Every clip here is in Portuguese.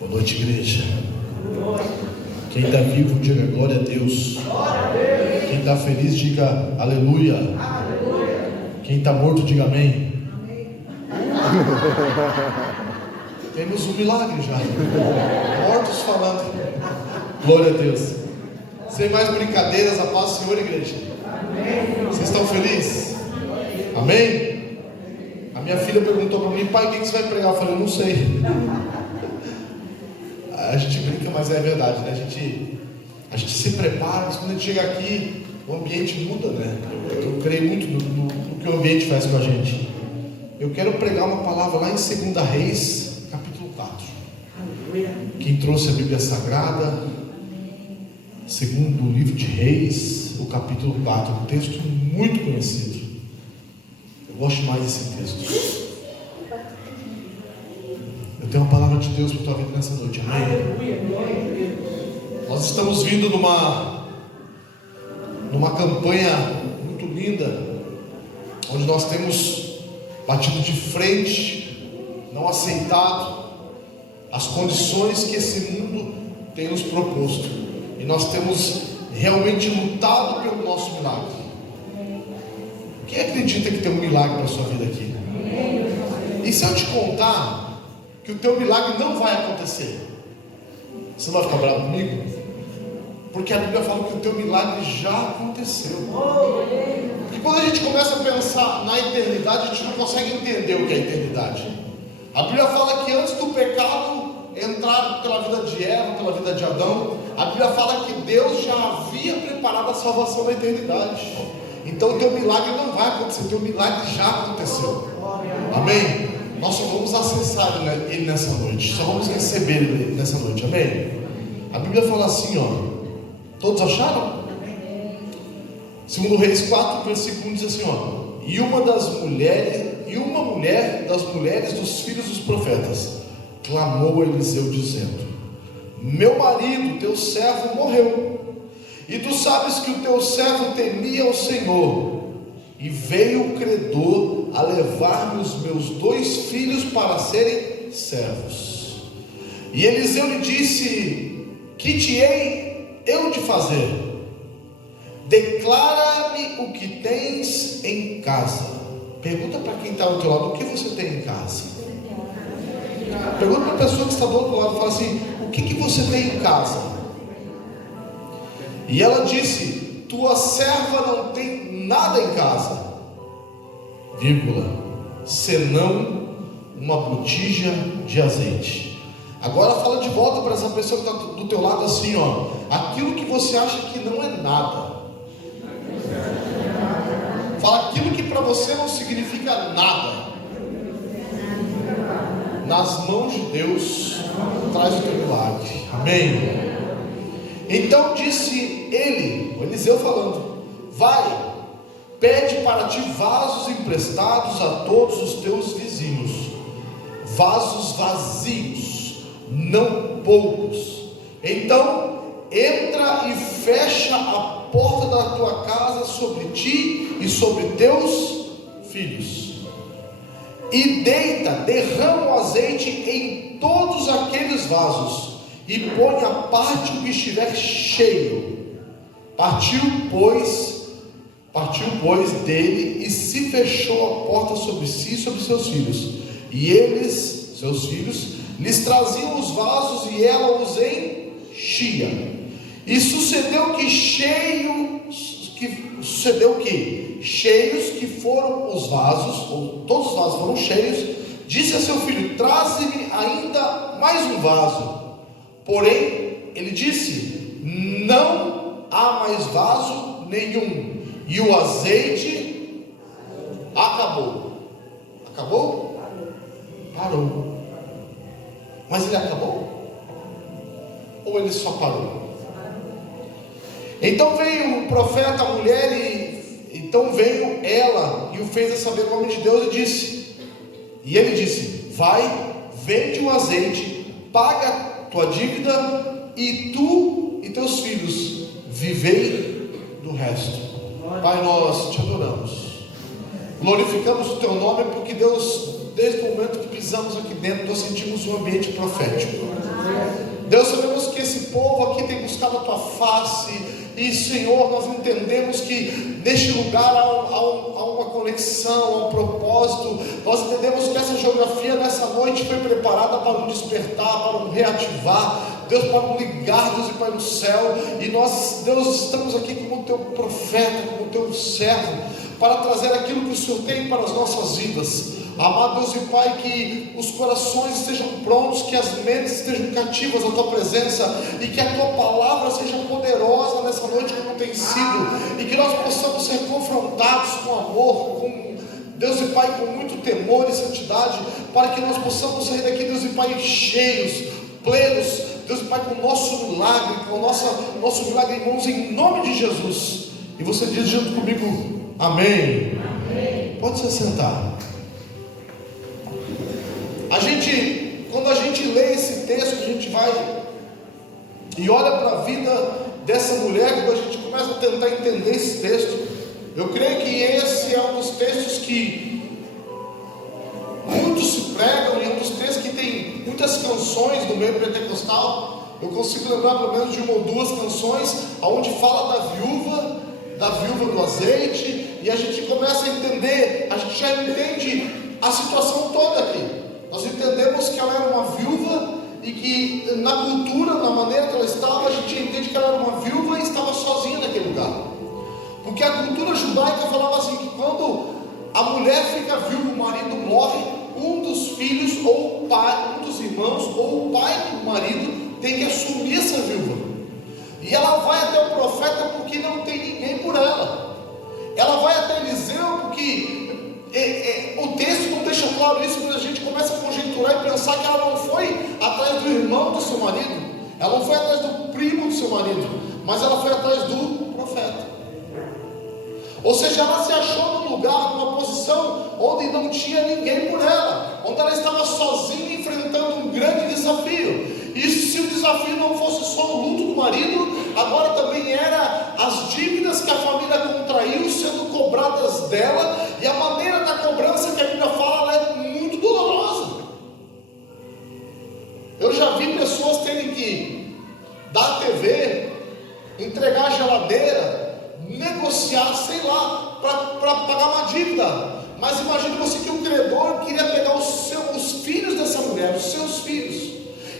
Boa noite, igreja. Quem está vivo, diga glória a Deus. Quem está feliz, diga aleluia. Quem está morto, diga amém. Temos um milagre já. Mortos falando. Glória a Deus. Sem mais brincadeiras, a paz do Senhor, igreja. Vocês estão felizes? Amém? A minha filha perguntou para mim: pai, o que você vai pregar? Eu falei: eu não sei. A gente brinca, mas é verdade, né? A gente se prepara, mas quando a gente chega aqui, o ambiente muda, né? Eu creio muito no que o ambiente faz com a gente. Eu quero pregar uma palavra lá em 2 Reis, capítulo 4. Quem trouxe a Bíblia Sagrada, segundo o livro de Reis, o capítulo 4, um texto muito conhecido. Eu gosto mais desse texto. Eu tenho uma palavra de Deus para a tua vida nessa noite, amém? Nós estamos vindo numa campanha muito linda, onde nós temos batido de frente, não aceitado as condições que esse mundo tem nos proposto, e nós temos realmente lutado pelo nosso milagre. Quem acredita que tem um milagre para a sua vida aqui? E se eu te contar que o teu milagre não vai acontecer, você não vai ficar bravo comigo? Porque a Bíblia fala que o teu milagre já aconteceu. Porque quando a gente começa a pensar na eternidade, a gente não consegue entender o que é a eternidade. A Bíblia fala que antes do pecado entrar pela vida de Eva, pela vida de Adão, a Bíblia fala que Deus já havia preparado a salvação da eternidade. Então o teu milagre não vai acontecer, o teu milagre já aconteceu. Amém? Nós só vamos acessar Ele nessa noite, só vamos receber Ele nessa noite, amém? A Bíblia fala assim, ó. Todos acharam? 2 Reis 4, versículo 1 diz assim, ó: e uma mulher das mulheres dos filhos dos profetas clamou a Eliseu dizendo: meu marido, teu servo, morreu, e tu sabes que o teu servo temia o Senhor, e veio o credor a levar-me os meus 2 filhos para serem servos. E Eliseu lhe disse: que te hei eu de fazer? Declara-me o que tens em casa. Pergunta para quem está ao teu lado: o que você tem em casa? Pergunta para a pessoa que está do outro lado, fala assim: o que você tem em casa? E ela disse: tua serva não tem nada em casa, vírgula, senão uma botija de azeite. Agora fala de volta para essa pessoa que está do teu lado assim, ó: aquilo que você acha que não é nada. Fala aquilo que para você não significa nada. Nas mãos de Deus traz o teu milagre, amém? Então disse ele, o Eliseu falando: vai, pede para ti vasos emprestados a todos os teus vizinhos, vasos vazios, não poucos. Então entra e fecha a porta da tua casa sobre ti e sobre teus filhos, e derrama o azeite em todos aqueles vasos, e põe à parte o que estiver cheio. Partiu, pois, dele, e se fechou a porta sobre si e sobre seus filhos. E eles, seus filhos, lhes traziam os vasos, e ela os enchia. E sucedeu que cheios que foram os vasos, ou todos os vasos foram cheios, disse a seu filho: traze-me ainda mais um vaso. Porém, ele disse: não há mais vaso nenhum, e o azeite acabou. Acabou? Parou. Mas ele acabou? Ou ele só parou? Então veio o profeta, a mulher, então veio ela e o fez a saber o nome de Deus, e ele disse: vai, vende o azeite, paga tua dívida, e tu e teus filhos vivei do resto. Pai, nós te adoramos, glorificamos o teu nome, porque Deus, desde o momento que pisamos aqui dentro, nós sentimos um ambiente profético. Deus, sabemos que esse povo aqui tem buscado a tua face, e Senhor, nós entendemos que neste lugar há uma conexão, há um propósito. Nós entendemos que essa geografia nessa noite foi preparada para um despertar, para um reativar, Deus, para um ligar, Deus, e Pai, no céu. E nós, Deus, estamos aqui como teu profeta, como teu servo, para trazer aquilo que o Senhor tem para as nossas vidas. Amado Deus e Pai, que os corações estejam prontos, que as mentes estejam cativas à tua presença, e que a tua palavra seja poderosa nessa noite como tem sido, e que nós possamos ser confrontados com amor, com Deus e Pai, com muito temor e santidade, para que nós possamos sair daqui, Deus e Pai, cheios, plenos, Deus e Pai, com o nosso milagre, com o nosso milagre em mãos, em nome de Jesus. E você diz junto comigo, amém. Amém. Pode se sentar. Quando a gente lê esse texto, a gente vai e olha para a vida dessa mulher, quando a gente começa a tentar entender esse texto, eu creio que esse é um dos textos que muitos se pregam, e é um dos textos que tem muitas canções no meio pentecostal. Eu consigo lembrar pelo menos de uma ou duas canções onde fala da viúva do azeite, e a gente começa a entender, a gente já entende a situação toda aqui. Nós entendemos que ela era uma viúva, e que na cultura, na maneira que ela estava, a gente entende que ela era uma viúva e estava sozinha naquele lugar. Porque a cultura judaica falava assim, que quando a mulher fica viúva, o marido morre, um dos filhos, ou o pai, um dos irmãos, ou o pai do marido tem que assumir essa viúva. E ela vai até o profeta porque não tem ninguém por ela. Ela vai até Eliseu porque o texto não deixa claro isso, mas a gente começa a conjecturar e pensar que ela não foi atrás do irmão do seu marido, ela não foi atrás do primo do seu marido, mas ela foi atrás do profeta. Ou seja, ela se achou num lugar, numa posição onde não tinha ninguém por ela, onde ela estava sozinha enfrentando um grande desafio. E se o desafio não fosse só o luto do marido, agora também era as dívidas que a família contraiu sendo cobradas dela, e a maneira da cobrança que a Bíblia fala, ela é muito dolorosa. Eu já vi pessoas terem que dar a TV, entregar a geladeira, negociar, sei lá, para pagar uma dívida. Mas imagine você que o credor queria pegar os filhos dessa mulher, os seus filhos,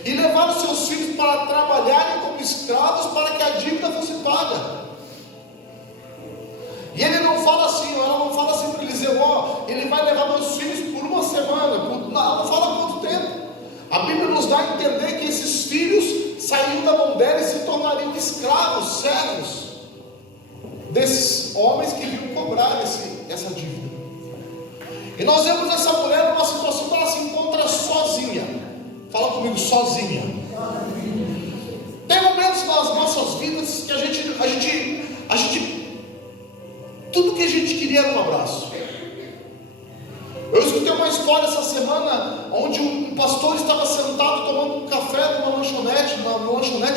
e levar os seus filhos para trabalharem como escravos para que a dívida fosse paga. E ele não fala assim, ela não fala assim para Eliseu, ele vai levar meus filhos por uma semana, ela não fala quanto tempo. A Bíblia nos dá a entender que esses filhos saíram da mão dela e se tornariam escravos, servos desses homens que vinham cobrar essa dívida. E nós vemos essa mulher numa situação que ela se encontra sozinha. Fala comigo, sozinha. Tem momentos nas nossas vidas que a gente tudo que a gente queria era um abraço. Eu escutei uma história essa semana, onde um pastor estava sentado tomando um café numa lanchonete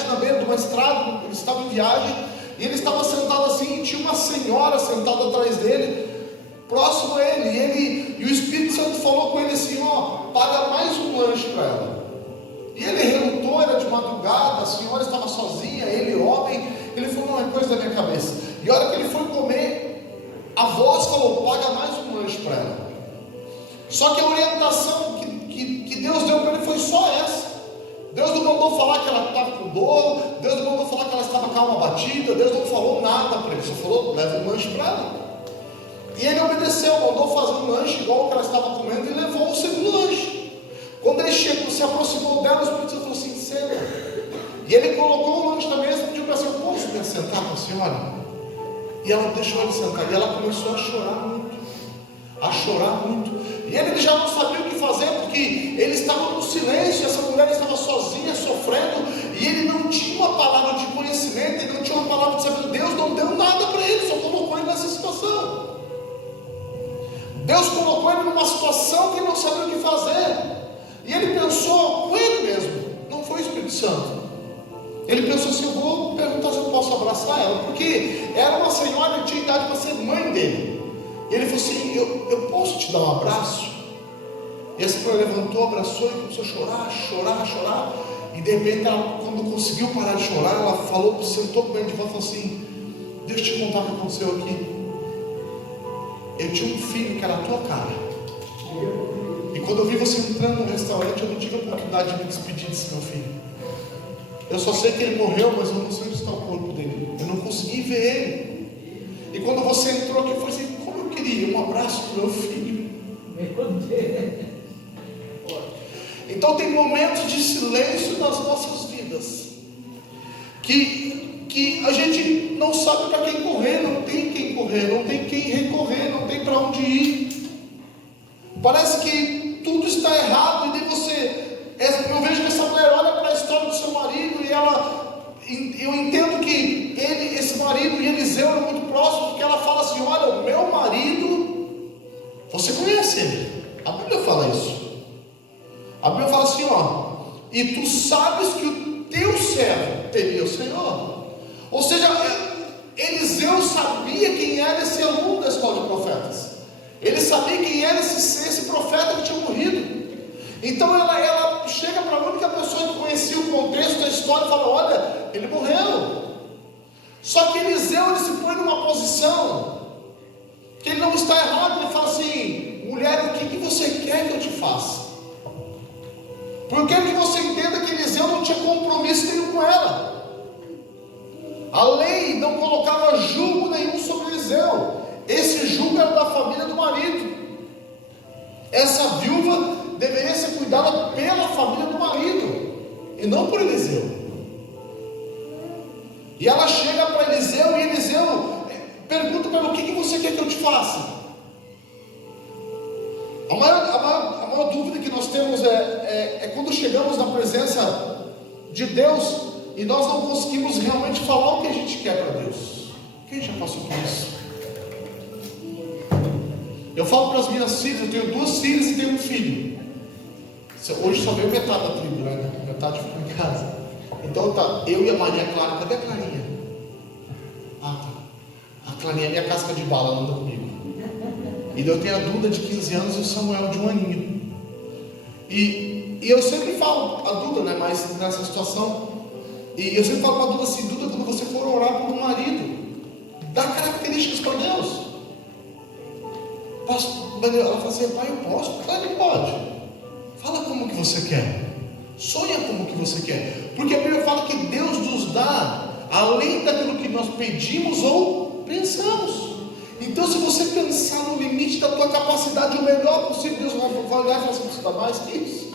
na beira de uma estrada. Ele estava em viagem, e ele estava sentado assim, e tinha uma senhora sentada atrás dele, próximo a ele, e o Espírito Santo falou com ele assim, paga mais um lanche para ela. E ele relutou, era de madrugada, a senhora estava sozinha, ele homem, ele falou, não, é coisa da minha cabeça. E a hora que ele foi comer, a voz falou, paga mais um lanche para ela. Só que a orientação que Deus deu para ele foi só essa. Deus não mandou falar que ela estava com dor, Deus não mandou falar que ela estava com a alma batida, Deus não falou nada para ele, só falou, leva um lanche para ela. E ele obedeceu, mandou fazer um lanche igual o que ela estava comendo, e levou o segundo lanche. Quando ele chegou, se aproximou dela, o Espírito Santo falou assim, senta. E ele colocou o lanche na mesa e pediu para ela assim, eu posso me sentar com a senhora? E ela deixou ele sentar, e ela começou a chorar muito. E ele já não sabia o que fazer, porque ele estava no silêncio, essa mulher estava sozinha, sofrendo, e ele não tinha uma palavra de conhecimento, ele não tinha uma palavra de saber. Deus não deu nada para ele, só colocou ele nessa situação. Deus colocou ele numa situação que ele não sabia o que fazer. E ele pensou com ele mesmo, não foi o Espírito Santo. Ele pensou assim, eu vou perguntar se eu posso abraçar ela, porque era uma senhora que tinha idade para ser mãe dele. E ele falou assim, eu posso te dar um abraço? E essa mulher levantou, abraçou e começou a chorar, chorar, chorar. E de repente, ela, quando conseguiu parar de chorar, ela falou, sentou com ele de volta e falou assim: deixa eu te contar o que aconteceu aqui. Eu tinha um filho que era a tua cara. E quando eu vi você entrando no restaurante, eu não tive a oportunidade de me despedir desse meu filho. Eu só sei que ele morreu, mas eu não sei onde está o corpo dele. Eu não consegui ver ele. E quando você entrou aqui, eu falei assim: como eu queria um abraço para o meu filho. Então tem momentos de silêncio nas nossas vidas que a gente não sabe para quem correr, não tem quem correr, não tem quem recorrer, não tem para onde ir. Parece que tudo está errado, e daí eu vejo que essa mulher olha para a história do seu marido e eu entendo que esse marido e Eliseu eram muito próximos, porque ela fala assim: olha, o meu marido, você conhece ele. A Bíblia fala isso. A Bíblia fala assim, e tu sabes que o teu servo temia o Senhor. Ou seja, Eliseu sabia quem era esse aluno da escola de profetas. Ele sabia quem era esse profeta que tinha morrido. Então ela chega para a única pessoa que conhecia o contexto da história e fala: olha, ele morreu. Só que Eliseu, ele se põe numa posição que ele não está errado. Ele fala assim: mulher, o que você quer que eu te faça? Porque que você entenda que Eliseu não tinha compromisso nenhum com ela. A lei não colocava julgo nenhum sobre Eliseu. Esse julgo era da família do marido. Essa viúva deveria ser cuidada pela família do marido e não por Eliseu. E ela chega para Eliseu e Eliseu pergunta para ela: o que você quer que eu te faça? A maior dúvida que nós temos é quando chegamos na presença de Deus e nós não conseguimos realmente falar o que a gente quer para Deus. Quem já passou por isso? Eu falo para as minhas filhas, eu tenho 2 filhas e tenho um filho. Hoje só veio metade da tribo, né? Metade ficou em casa. Então tá, eu e a Maria Clara. Cadê a Clarinha? Ah, tá. A Clarinha é minha casca de bala, anda comigo. E eu tenho a Duda de 15 anos e o Samuel de 1 aninho. E eu sempre falo, a Duda, né? Mas nessa situação. E eu sempre falo para a Duda assim: Duda, quando você for orar por um marido, dá características para Deus. Ela fala assim: pai, eu posso? Claro que pode. Fala como que você quer. Sonha como que você quer. Porque a Bíblia fala que Deus nos dá além daquilo que nós pedimos ou pensamos. Então, se você pensar no limite da tua capacidade, o melhor possível, Deus vai olhar e falar assim: você dá mais que isso?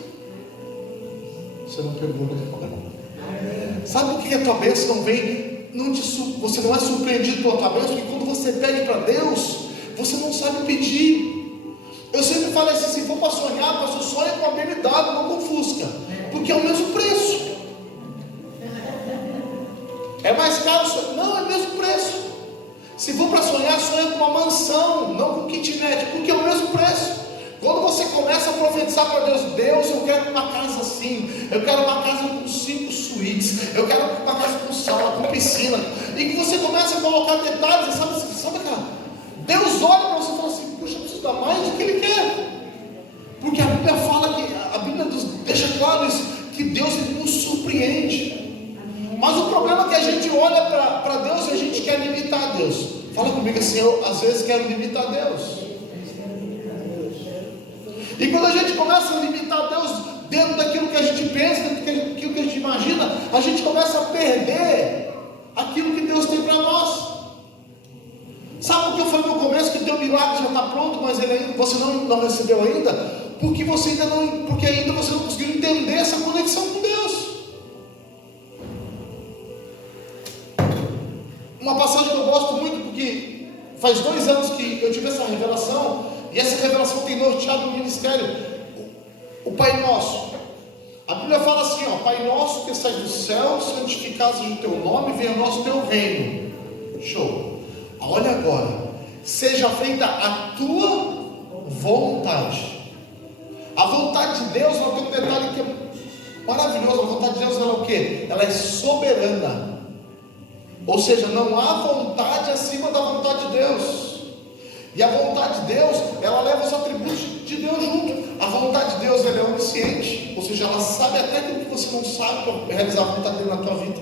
Você não pegou, né? Sabe por que a tua bênção não vem? Você não é surpreendido pela tua bênção, porque quando você pede para Deus, você não sabe pedir. Eu sempre falo assim: se for para sonhar, pastor, sonha com a BMW, não com Fusca, porque é o mesmo preço. É mais caro? Não, é o mesmo preço. Se for para sonhar, sonha com uma mansão, não com kitnet, porque é o mesmo preço. Quando você começa a profetizar para Deus: Deus, eu quero uma casa assim, eu quero uma casa com 5 suítes, eu quero uma casa com sala, com piscina, e que você começa a colocar detalhes, sabe cara? Deus olha para você e fala assim: puxa, eu preciso dar mais do que Ele quer. Porque a Bíblia fala que, a Bíblia deixa claro isso, que Deus Ele nos surpreende. Mas o problema é que a gente olha para Deus e a gente quer limitar Deus. Fala comigo assim: eu às vezes quero limitar Deus. E quando a gente começa a limitar Deus dentro daquilo que a gente pensa, dentro daquilo que a gente imagina, a gente começa a perder aquilo que Deus tem para nós. Sabe por que eu falei no começo que o teu milagre já está pronto, mas você não recebeu ainda? Porque ainda você não conseguiu entender essa conexão com Deus. Uma passagem que eu gosto muito, porque faz 2 anos que eu tive essa revelação, e essa revelação tem norteado o ministério. O Pai Nosso. A Bíblia fala assim: Pai Nosso que estás no céu, santificado seja o teu nome, venha a nós o teu reino. Show. Olha agora: seja feita a tua vontade. A vontade de Deus, ela tem um detalhe que é maravilhoso. A vontade de Deus, ela é o quê? Ela é soberana. Ou seja, não há vontade acima da vontade de Deus. E a vontade de Deus, ela leva os atributos de Deus junto. A vontade de Deus, ela é onisciente, ou seja, ela sabe até aquilo que você não sabe para realizar a vontade dele na tua vida.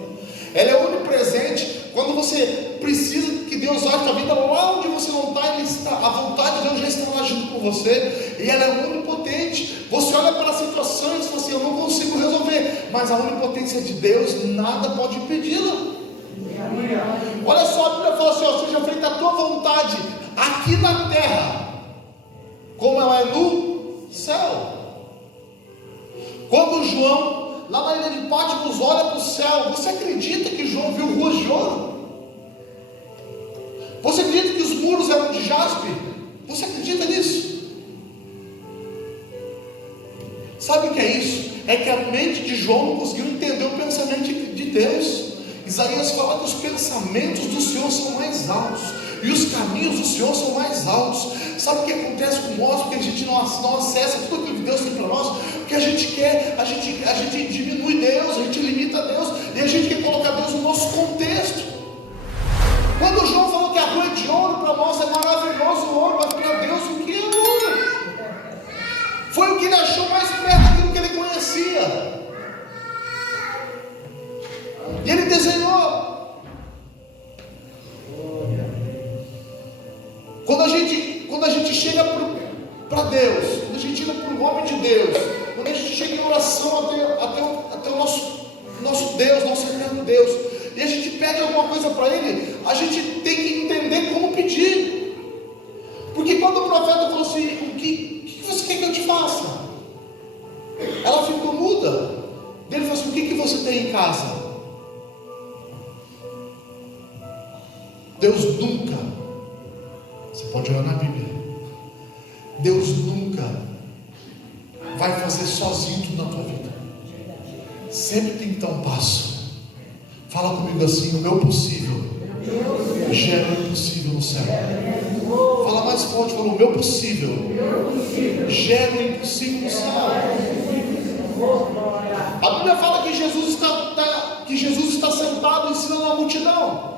Ela é onipresente. Quando você precisa que Deus age na tua vida, lá onde você não está, Ele está. A vontade de Deus já está agindo por você. E ela é onipotente. Você olha para a situação e fala assim: eu não consigo resolver. Mas a onipotência de Deus, nada pode impedi-la. Olha só, a Bíblia fala assim: ó, seja feita a tua vontade aqui na terra, como ela é no céu. Quando João, lá na ilha de Patmos, olha para o céu, você acredita que João viu ruas de ouro? Você acredita que os muros eram de jaspe? Você acredita nisso? Sabe o que é isso? É que a mente de João não conseguiu entender o pensamento de Deus. Isaías fala que os pensamentos do Senhor são mais altos e os caminhos do Senhor são mais altos. Sabe o que acontece com nós? Porque a gente não acessa tudo aquilo que Deus tem para nós, porque a gente quer, a gente diminui Deus, a gente limita Deus, e a gente quer colocar Deus no nosso contexto. Quando João falou que a rua de ouro para nós é maravilhoso o ouro, mas para Deus o que é ouro? Foi o que ele achou mais perto daquilo que ele conhecia. E ele desenhou. Quando a gente chega para Deus, quando a gente chega para o homem de Deus, quando a gente chega em oração até o nosso Deus, nosso eterno Deus, e a gente pede alguma coisa para Ele, a gente tem que entender como pedir. Porque quando o profeta falou assim: o que você quer que eu te faça? Ela ficou muda. Ele falou assim: o que você tem em casa? Deus nunca, você pode olhar na Bíblia, Deus nunca vai fazer sozinho tudo na tua vida. Sempre tem que dar um passo. Fala comigo assim: o meu possível gera o impossível no céu. Fala mais forte, fala: o meu possível gera o impossível no céu. A Bíblia fala que Jesus está sentado ensinando a multidão.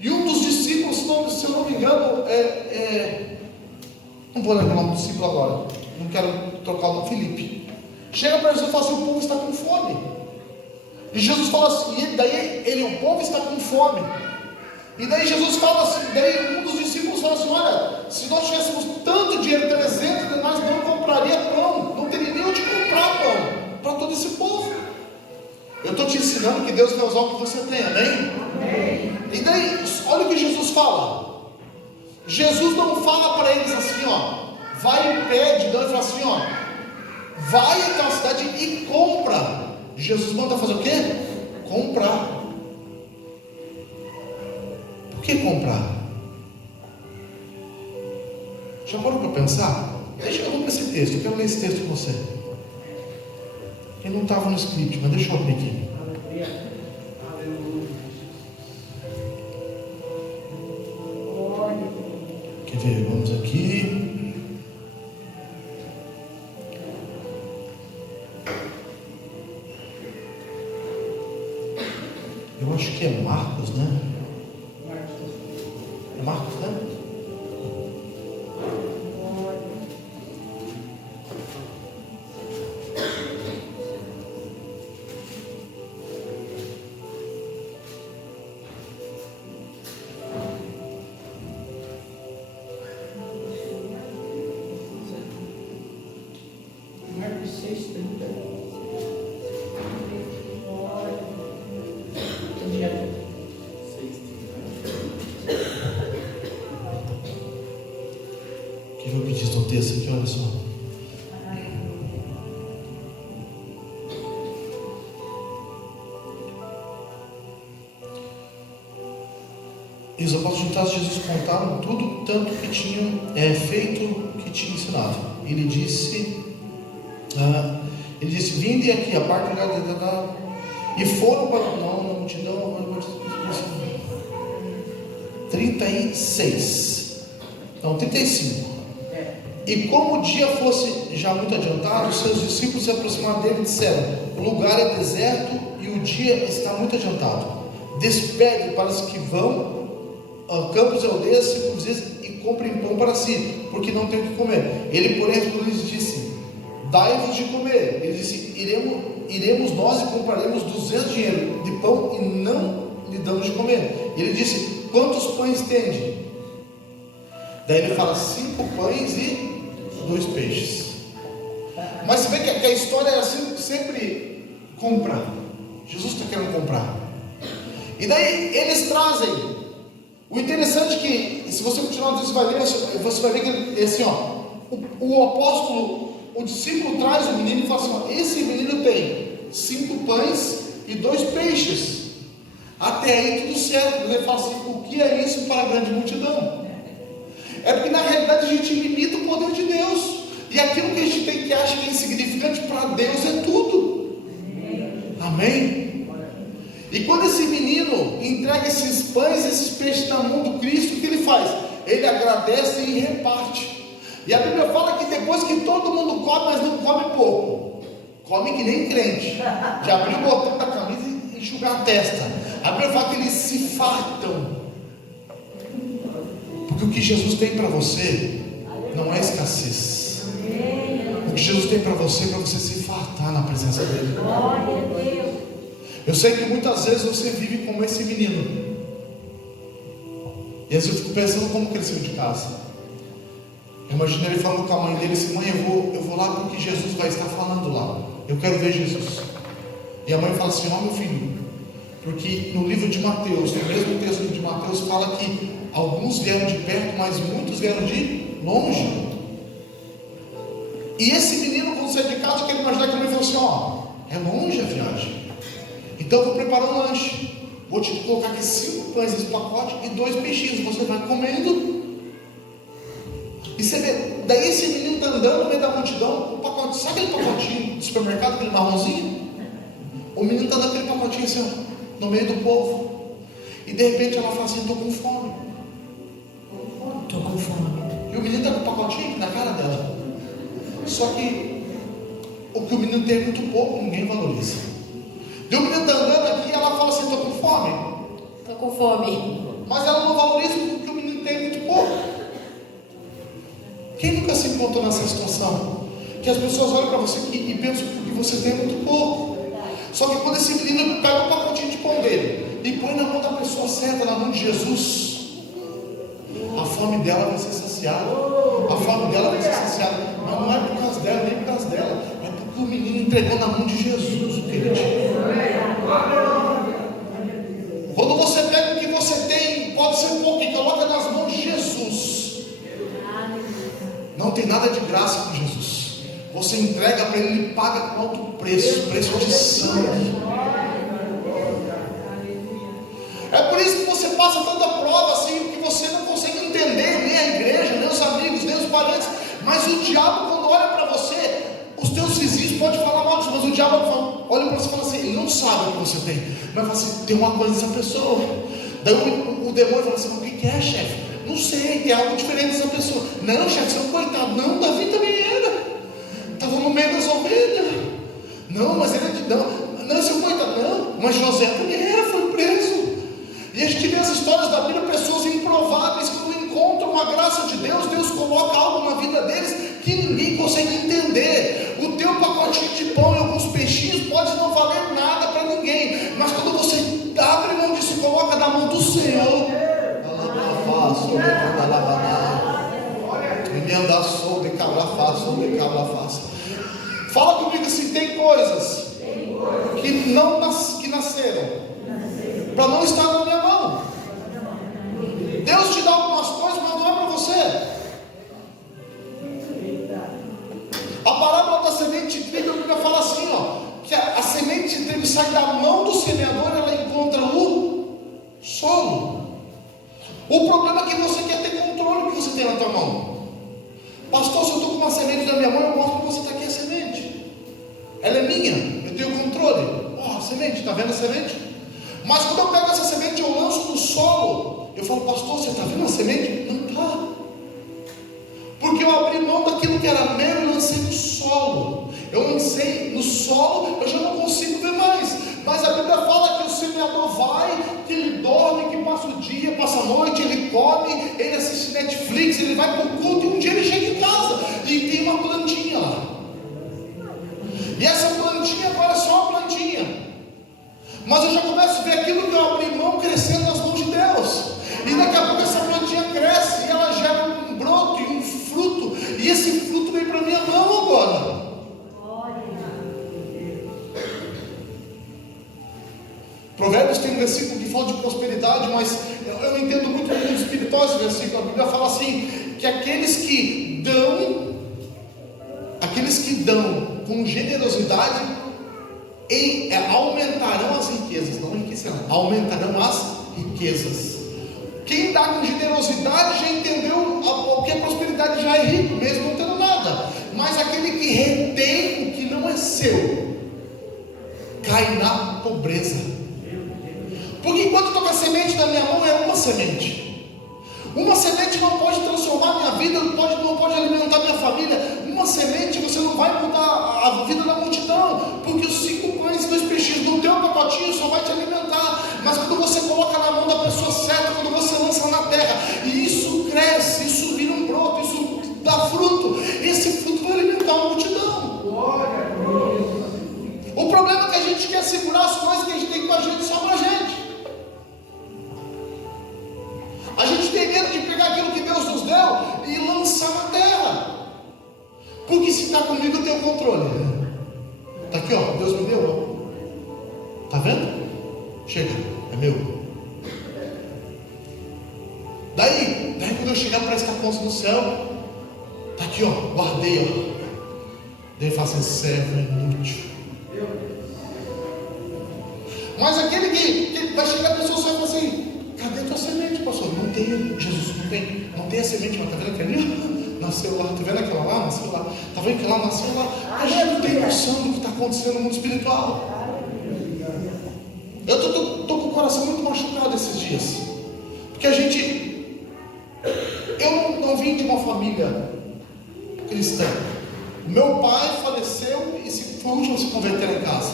E um dos discípulos, se eu não me engano, não vou lembrar o nome do discípulo agora, não quero trocar o nome, Felipe. Chega para Jesus e fala assim: o povo está com fome. E Jesus fala assim, o povo está com fome. E daí Jesus fala assim, daí um dos discípulos fala assim: olha, se nós tivéssemos tanto dinheiro, 300, nós não compraria pão, não teria nem onde comprar pão para todo esse povo. Eu estou te ensinando que Deus vai usar o que você tem, amém? Amém. E daí, olha o que Jesus fala. Jesus não fala para eles assim, ó, vai e pede, não, ele fala assim, ó, vai até a cidade e compra. Jesus manda fazer o quê? Comprar. Por que comprar? Já parou para pensar? Deixa eu ver esse texto, eu quero ler esse texto com você. Ele não estava no script, mas deixa eu abrir aqui. Quer ver? Vamos aqui. Eu acho que é Marcos, né? É Marcos, né? Quer ver o que diz no texto aqui? Olha só. E os apóstolos juntados de Jesus contaram tudo tanto que tinham feito, que tinham ensinado. Ele disse, vinde aqui, a parte e foram para não, na multidão, 36, não, 35. E como o dia fosse já muito adiantado, seus discípulos se aproximaram dele e disseram: o lugar é deserto e o dia está muito adiantado. Despede para os que vão a campos e aldeias circunvizinhas e comprem pão para si, porque não tem o que comer. Ele, porém, respondeu e disse: dai-vos de comer. Ele disse: iremos nós e compraremos 200 dinheiros de pão e não lhe damos de comer. Ele disse: quantos pães tende? Daí ele fala: 5 pães e 2 peixes. Mas você vê que a história era sempre comprar. Jesus está querendo comprar. E daí eles trazem. O interessante é que, se você continuar, você vai ver que é assim, ó, o apóstolo, o discípulo traz o menino e fala assim: ó, esse menino tem 5 pães e 2 peixes. Até aí tudo certo. Ele fala assim: o que é isso para a grande multidão? É porque na realidade a gente limita o poder de Deus. E aquilo que a gente tem que acha que é insignificante, para Deus é tudo. Amém? E quando esse menino entrega esses pães, esses peixes na mão do Cristo, o que ele faz? Ele agradece e reparte. E a Bíblia fala que depois que todo mundo come, mas não come pouco, come que nem crente, de abrir o botão da camisa e enxugar a testa. A Bíblia fala que eles se fartam. Porque o que Jesus tem para você não é escassez. O que Jesus tem para você é para você se fartar na presença dele. Eu sei que muitas vezes você vive como esse menino. E às vezes eu fico pensando como que ele saiu de casa. Eu imagino ele falando com a mãe dele assim: mãe, eu vou lá porque Jesus vai estar falando lá. Eu quero ver Jesus. E a mãe fala assim: ó, meu filho, porque no livro de Mateus, no mesmo texto de Mateus, fala que alguns vieram de perto, mas muitos vieram de longe. E esse menino, quando sai de casa, quer imaginar que a mãe falou assim: ó, é longe a viagem, então eu vou preparar um lanche, vou te colocar aqui 5 pães nesse pacote e 2 peixinhos, você vai comendo. E você vê, daí esse menino está andando no meio da multidão, um pacote, sabe aquele pacotinho do supermercado, aquele marronzinho? O menino está dando aquele pacotinho assim, ó, no meio do povo. E de repente ela fala assim: estou com fome. Estou com fome. E o menino está com o pacotinho aqui na cara dela. Só que o que o menino tem é muito pouco, ninguém valoriza. E o menino está andando aqui e ela fala assim: estou com fome. Estou com fome. Mas ela não valoriza porque o menino tem muito pouco. Quem nunca se encontrou nessa situação? Que as pessoas olham para você e pensam que você tem muito pouco. Só que quando esse menino pega o pacotinho de pão dele e põe na mão da pessoa certa, na mão de Jesus, a fome dela vai ser saciada. A fome dela vai ser saciada. Mas não é por causa dela, nem por causa dela. É porque o menino entregou na mão de Jesus o que ele tinha. Quando você pega o que você tem, pode ser pouco, e coloca nas mãos de Jesus, não tem nada de graça com Jesus. Você entrega para Ele, Ele paga com alto preço, preço de sangue. É por isso que você passa tanta prova assim, que você não consegue entender, nem a igreja, nem os amigos, nem os parentes. Mas o diabo, quando olha para você, os teus vizinhos podem falar mal disso, mas o diabo olha para você e fala assim: ele não sabe o que você tem, mas fala assim: tem uma coisa nessa pessoa. Daí o demônio fala assim: o que é, chefe? Não sei, tem algo diferente dessa pessoa. Não, chefe, você é um coitado. Não, Davi também era, estava no meio das ovelhas. Não, mas ele é de não, seu coitado. Não, mas José também era, foi preso. E a gente vê as histórias da Bíblia, pessoas improváveis que não encontram a graça de Deus. Deus coloca algo na vida deles que ninguém consegue entender. O teu pacotinho de pão e alguns peixinhos pode não valer nada para ninguém, mas quando você abre mão disso e coloca na mão do Senhor, fala comigo se tem coisas que nasceram para não estar na minha mão. Deus te dá algumas coisas, mas não é para você. A parábola da semente de trigo, a Bíblia fala assim, ó, que a semente de trigo sai da mão do semeador, ela encontra o solo. O problema é que você quer ter controle do que você tem na tua mão. Pastor, se eu estou com uma semente na minha mão, eu mostro para você: está aqui a semente, ela é minha, eu tenho controle. Ó, a semente, está vendo a semente? Mas quando eu pego essa semente, eu lanço no solo, eu falo: pastor, você está vendo a semente? Não está, porque eu abri mão daquilo que era meu e lancei no solo. Eu lancei no solo, eu já não consigo ver mais. Mas a Bíblia fala que o semeador vai, que ele dorme, que passa o dia, passa a noite, ele come, ele assiste Netflix, ele vai para o culto e um dia ele chega em casa e tem uma plantinha lá. E essa plantinha agora é só uma plantinha. Mas eu já começo a ver aquilo que eu abri mão crescendo nas mãos de Deus. E daqui a pouco essa plantinha cresce e ela gera um broto e um fruto. E esse fruto vem para minha mão agora. Provérbios tem um versículo que fala de prosperidade, mas eu entendo muito no mundo espiritual esse versículo. A Bíblia fala assim, que aqueles que dão com generosidade aumentarão as riquezas, não enriquecerão, aumentarão as riquezas. Quem dá com generosidade já entendeu o que é prosperidade, já é rico, mesmo não tendo nada. Mas aquele que retém o que não é seu, cai na pobreza. Porque enquanto eu estou com a semente na minha mão, é uma semente. Uma semente não pode transformar minha vida, não pode alimentar minha família. Uma semente você não vai mudar a vida da multidão, porque os 5 pães e 2 peixinhos no teu pacotinho só vai te alimentar. Mas quando você coloca na mão da pessoa certa, quando você lança na terra, e isso cresce, isso vira um broto, isso dá fruto, esse fruto vai alimentar a multidão. O problema é que a gente quer segurar as coisas que a gente tem com a gente só pra gente. A gente tem medo de pegar aquilo que Deus nos deu e lançar na terra. Porque se está comigo eu tenho controle. Está aqui, ó, Deus me deu. Está vendo? Chega, é meu. Daí quando eu chegar para estar conta no céu, está aqui, ó, guardei, ó. Daí eu faço esse servo inútil. Mas aquele que vai chegar a pessoa só e falar assim: cadê a tua semente, pastor? Não tem, Jesus, não tem a semente, mas está vendo aquele ali? Nasceu lá, está vendo aquela lá? Nasceu lá, está vendo que lá nasceu lá? A gente não tem noção do que está acontecendo no mundo espiritual. Eu estou com o coração muito machucado esses dias, porque eu não vim de uma família cristã. Meu pai faleceu e foi o último a se converter em casa.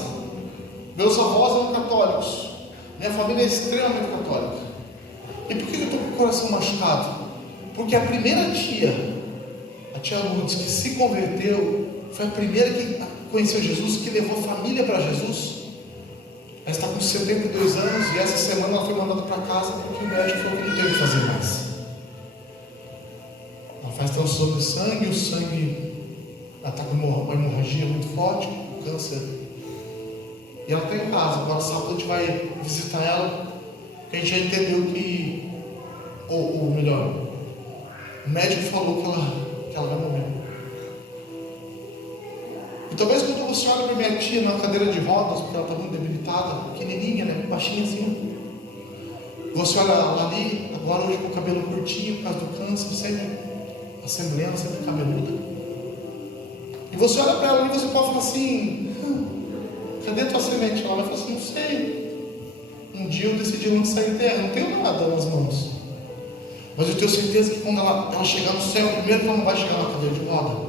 Meus avós eram católicos, minha família é extremamente católica. E por que eu estou com o coração machucado? Porque a primeira tia, a tia Lourdes, que se converteu, foi a primeira que conheceu Jesus, que levou a família para Jesus. Ela está com 72 anos e essa semana ela foi mandada para casa porque o médico falou que não teve o que fazer mais. Ela faz transfusão de sangue, o sangue, ela está com uma hemorragia muito forte, câncer. E ela está em casa. Agora sábado a gente vai visitar ela, porque a gente já entendeu que, ou melhor, o médico falou que ela vai morrer. E talvez quando você olha para minha tia na cadeira de rodas, porque ela está muito debilitada, pequenininha, né, baixinha assim, você olha ela ali, agora hoje com o cabelo curtinho, por causa do câncer, sempre assembleando, sempre cabeluda. E você olha para ela ali e você pode falar assim: cadê a tua semente? Ela vai falar assim: não sei. Um dia eu decidi não sair terra, não tenho nada nas mãos. Mas eu tenho certeza que quando ela chegar no céu, primeiro que ela não vai chegar na cadeira de roda.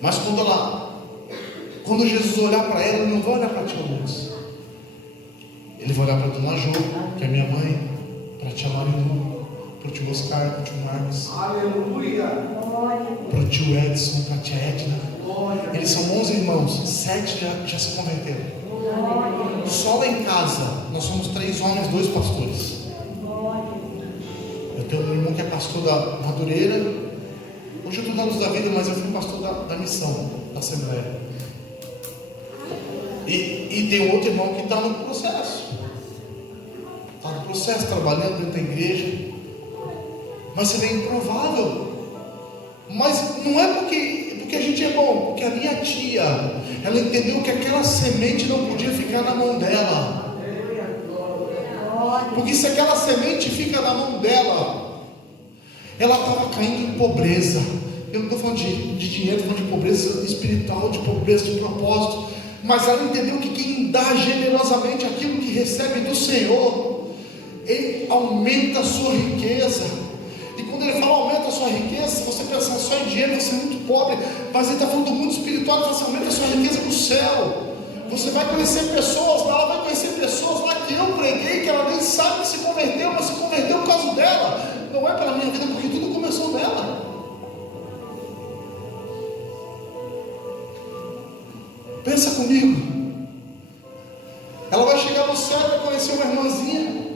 Mas quando Jesus olhar para ela, ele não vai olhar para a tia Lourdes. Ele vai olhar para a dona Jo, que é minha mãe, para a tia Marilu, para o tio Oscar, para o tio Marcos, aleluia, para o tio Edson, para a tia Edna. Eles são 11 irmãos, 7 já se converteram. Só lá em casa nós somos 3 homens, 2 pastores. Eu tenho um irmão que é pastor da Madureira. Hoje eu estou na Luz da Vida, mas eu fui pastor da missão, da Assembleia. E tem outro irmão que está no processo. Está no processo, trabalhando dentro da igreja. Mas seria improvável. Mas não é porque a gente é bom, porque a minha tia, ela entendeu que aquela semente não podia ficar na mão dela. Porque se aquela semente fica na mão dela, ela estava caindo em pobreza. Eu não estou falando de dinheiro, estou falando de pobreza espiritual, de pobreza de propósito. Mas ela entendeu que quem dá generosamente aquilo que recebe do Senhor, ele aumenta a sua riqueza. E quando ele fala aumenta a sua riqueza, se você pensar só em dinheiro, você é muito pobre. Mas ele está falando do mundo espiritual, ele fala assim: aumenta a sua riqueza no céu. Você vai conhecer pessoas lá, ela vai conhecer pessoas lá que eu preguei, que ela nem sabe que se converteu, mas se converteu por causa dela. Não é pela minha vida, porque tudo começou nela. Pensa comigo. Ela vai chegar no céu e vai conhecer uma irmãzinha.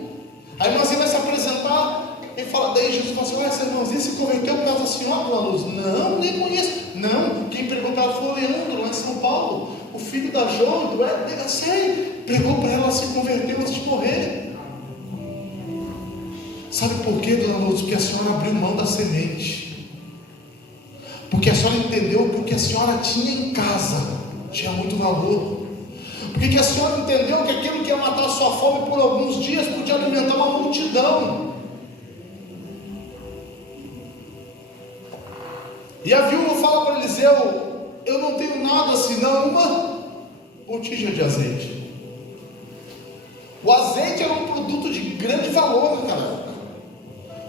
A irmãzinha vai se apresentar e fala, daí Jesus fala assim, essa irmãzinha se converteu por causa da senhora, Dona Luz? Não, nem conheço. Não, quem pregou para ela foi o Leandro, lá em São Paulo, o filho da Jo, eu sei, pregou para ela, se converteu antes de morrer. Sabe por quê, Dona Luz? Porque a senhora abriu mão da semente. Porque a senhora entendeu que o que a senhora tinha em casa tinha muito valor. Porque a senhora entendeu que aquilo que ia matar a sua fome por alguns dias podia alimentar uma multidão. E a viúva fala para Eliseu, eu não tenho nada senão uma botija de azeite. O azeite era um produto de grande valor naquela época.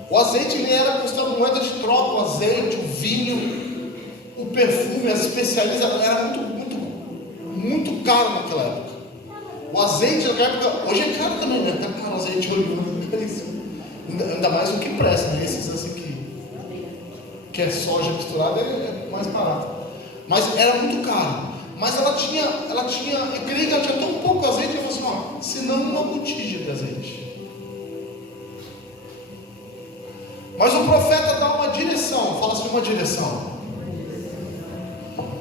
O azeite ele era considerado moeda de troca, o azeite, o vinho, o perfume, as especiarias, era muito caro naquela época. O azeite naquela época, hoje é caro também, né? Tá caro o azeite de oliva, ainda mais o que presta, né? Esses assim que é soja misturada é mais barato. Mas era muito caro. Mas ela tinha, eu creio que ela tinha tão pouco azeite, ela falou assim, senão uma botija de azeite. Mas o profeta dá uma direção, fala assim, uma direção.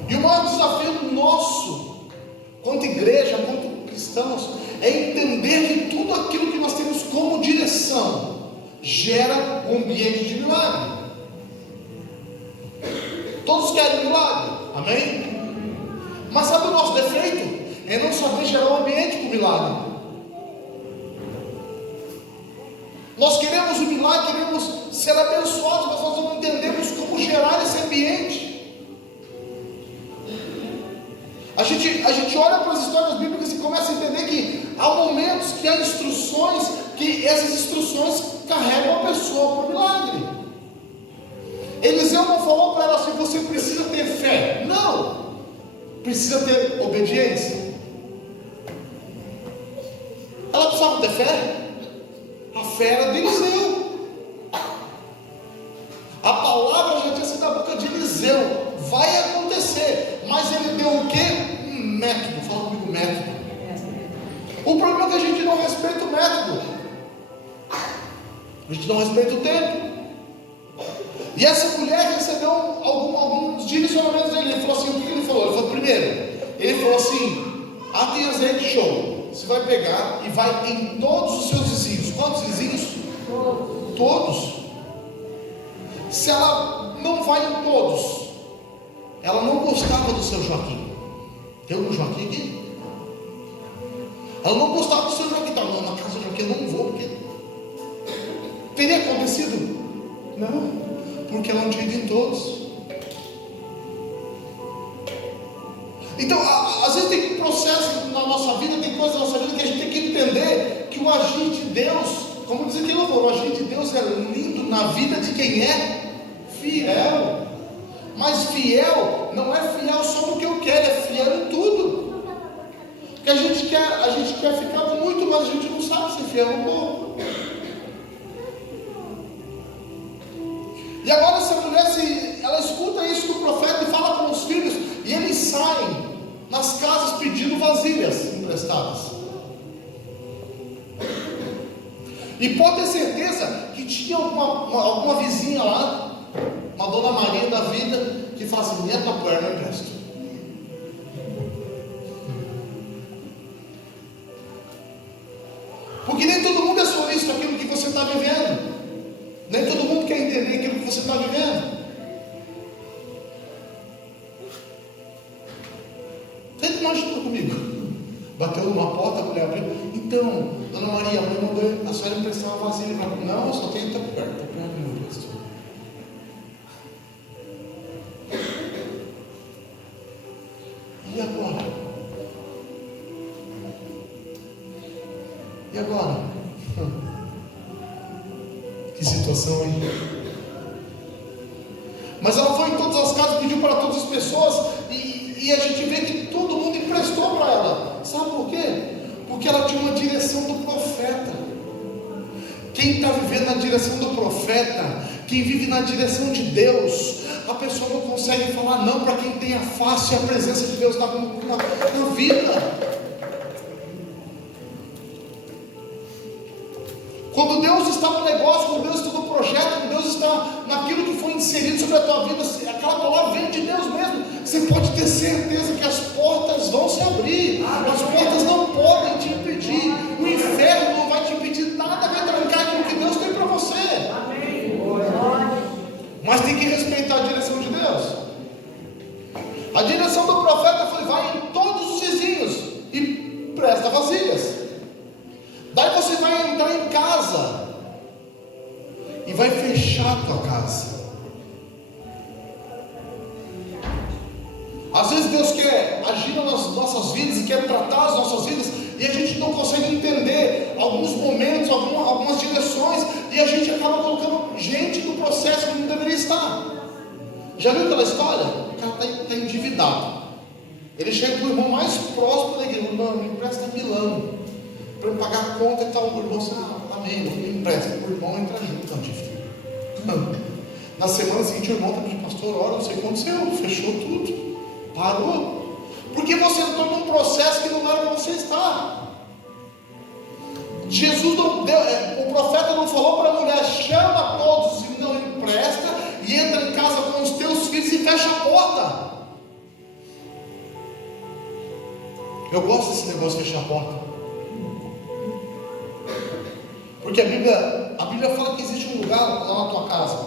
E o maior desafio nosso, quanto igreja, quanto cristãos, é entender que tudo aquilo que nós temos como direção gera um ambiente de milagre. Todos querem milagre, amém? Mas sabe o nosso defeito? É não saber gerar um ambiente para o milagre. Nós queremos o milagre, queremos ser abençoados, mas nós não entendemos como gerar esse ambiente. A gente olha para as histórias bíblicas e começa a entender que há momentos que há instruções, que essas instruções carregam a pessoa para o milagre. Eliseu não falou para ela assim, você precisa ter fé. Não, precisa ter obediência. Ela precisava ter fé. A fé era de Eliseu. A palavra já tinha sido da boca de Eliseu. Vai acontecer. Mas ele deu o quê? Um método. Fala comigo, método. O problema é que a gente não respeita o método. A gente não respeita o tempo. E essa mulher recebeu alguns direcionamentos dele. Ele falou assim, o que ele falou? Ele falou, primeiro, ele falou assim, tem azeite, show. Você vai pegar e vai em todos os seus vizinhos. Quantos vizinhos? Todos. Se ela não vai em todos, ela não gostava do seu Joaquim. Tem algum Joaquim aqui? Ela não gostava do seu Joaquim. Então, não, na casa do Joaquim eu não vou, porque teria acontecido? Não, porque ela não tinha ido em todos. Então, às vezes tem processos na nossa vida, tem coisas na nossa vida que a gente tem que entender que o agir de Deus, como diz aqui louvor, o agir de Deus é lindo na vida de quem é fiel. Mas fiel não é fiel só no que eu quero, é fiel em tudo. Porque a gente quer ficar com muito, mas a gente não sabe ser fiel no pouco. E agora essa mulher, ela escuta isso do profeta e fala com os filhos, e eles saem nas casas pedindo vasilhas emprestadas. E pode ter certeza que tinha alguma vizinha lá, uma Dona Maria da vida, que fala assim, minha tapoeira não empresto. Porque nem todo mundo é solícito aquilo que você está vivendo. Nem todo mundo quer entender aquilo que você está vivendo. Tenta imaginar comigo. Bateu numa porta, a mulher abriu. Então, Dona Maria, a mãe mandou a senhora emprestar uma vasilha. Não, eu só tenho tapoeira. Tapoeira não empresto. E agora? E agora? Que situação aí. Mas ela foi em todas as casas, pediu para todas as pessoas, e a gente vê que todo mundo emprestou para ela. Sabe por quê? Porque ela tinha uma direção do profeta. Quem está vivendo na direção do profeta, quem vive na direção de Deus, a pessoa não consegue falar não para quem tem a face e a presença de Deus na vida. Quando Deus está no negócio, quando Deus está no projeto, quando Deus está naquilo que foi inserido sobre a tua vida, aquela palavra vem de Deus mesmo, você pode ter certeza que as portas vão se abrir, as portas não podem te impedir, o inferno não vai te impedir, nada vai trancar aquilo que Deus tem para você. Mas tem que respeitar a direção de Deus. A direção do profeta foi: vai em todos os vizinhos e presta vasilhas. Daí você vai entrar em casa e vai fechar a tua casa. Às vezes Deus quer agir nas nossas vidas e quer tratar as nossas vidas, e a gente não consegue entender alguns momentos, algumas direções, e a gente acaba colocando gente no processo que não deveria estar. Já viu aquela história? O cara está endividado. Ele chega para o irmão mais próximo da igreja: irmão, me empresta milão para eu pagar a conta e tal. O irmão diz: amém, me empresta. O irmão entra junto na dívida. Na semana seguinte o irmão está pedindo: pastor, ora, não sei o que aconteceu, fechou tudo, parou. Porque você entrou num processo que não era para você estar. Jesus não deu, o profeta não falou para a mulher: chama todos e não empresta, e entra em casa com os teus filhos e fecha a porta. Eu gosto desse negócio de fechar a porta, porque a Bíblia fala que existe um lugar lá na tua casa.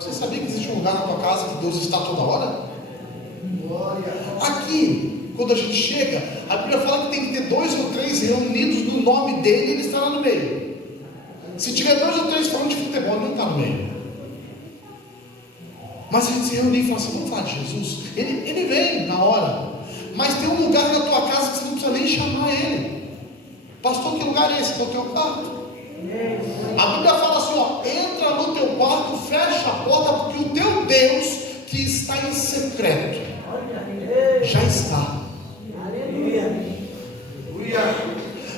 Você sabia que existe um lugar na tua casa que Deus está toda hora? Aqui, quando a gente chega, a Bíblia fala que tem que ter 2 ou 3 reunidos no nome dele, ele está lá no meio. Se tiver 2 ou 3 falando de futebol, ele não está no meio. Mas a gente se reunir e fala assim: vamos falar de Jesus. Ele vem na hora. Mas tem um lugar na tua casa que você não precisa nem chamar ele. Pastor, que lugar é esse? É o teu quarto. A Bíblia fala assim: ó, entra no teu quarto, fecha a porta, porque o teu Deus que está em secreto já está.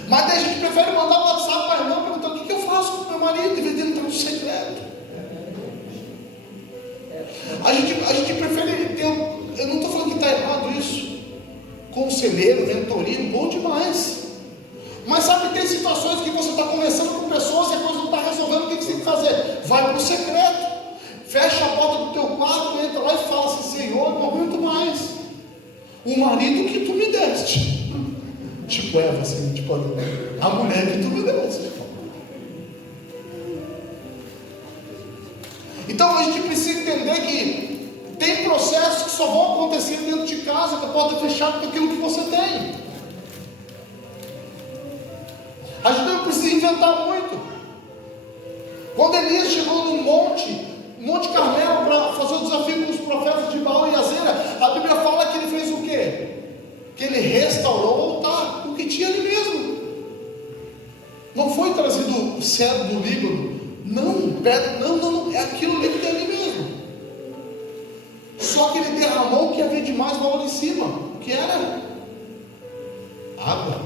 Mas daí a gente prefere mandar um WhatsApp para a irmã perguntando: o que eu faço com o meu marido, em vez de entrar no secreto. A gente prefere ter. Eu não estou falando que está errado isso. Conselheiro, mentoria, bom demais. Mas sabe, tem situações que você está conversando com pessoas e a coisa não está resolvendo. O que você tem que fazer? Vai para o secreto, fecha a porta do teu quarto, entra lá e fala assim: Senhor, não aguento mais o marido que tu me deste. Tipo Eva, assim, tipo a mulher que tu me deste. Então a gente precisa entender que tem processos que só vão acontecer dentro de casa, com a porta fechada, com aquilo que você tem. A gente não precisa inventar muito. Quando Elias chegou no Monte Carmelo, para fazer o desafio com os profetas de Baal e Azera, a Bíblia fala que ele fez o quê? Que ele restaurou o altar, o que tinha ali mesmo. Não foi trazido o cedro do Líbano, não, pedra, não, é aquilo ali que tem ali mesmo. Só que ele derramou o que havia de mais valor em cima, o que era? Água.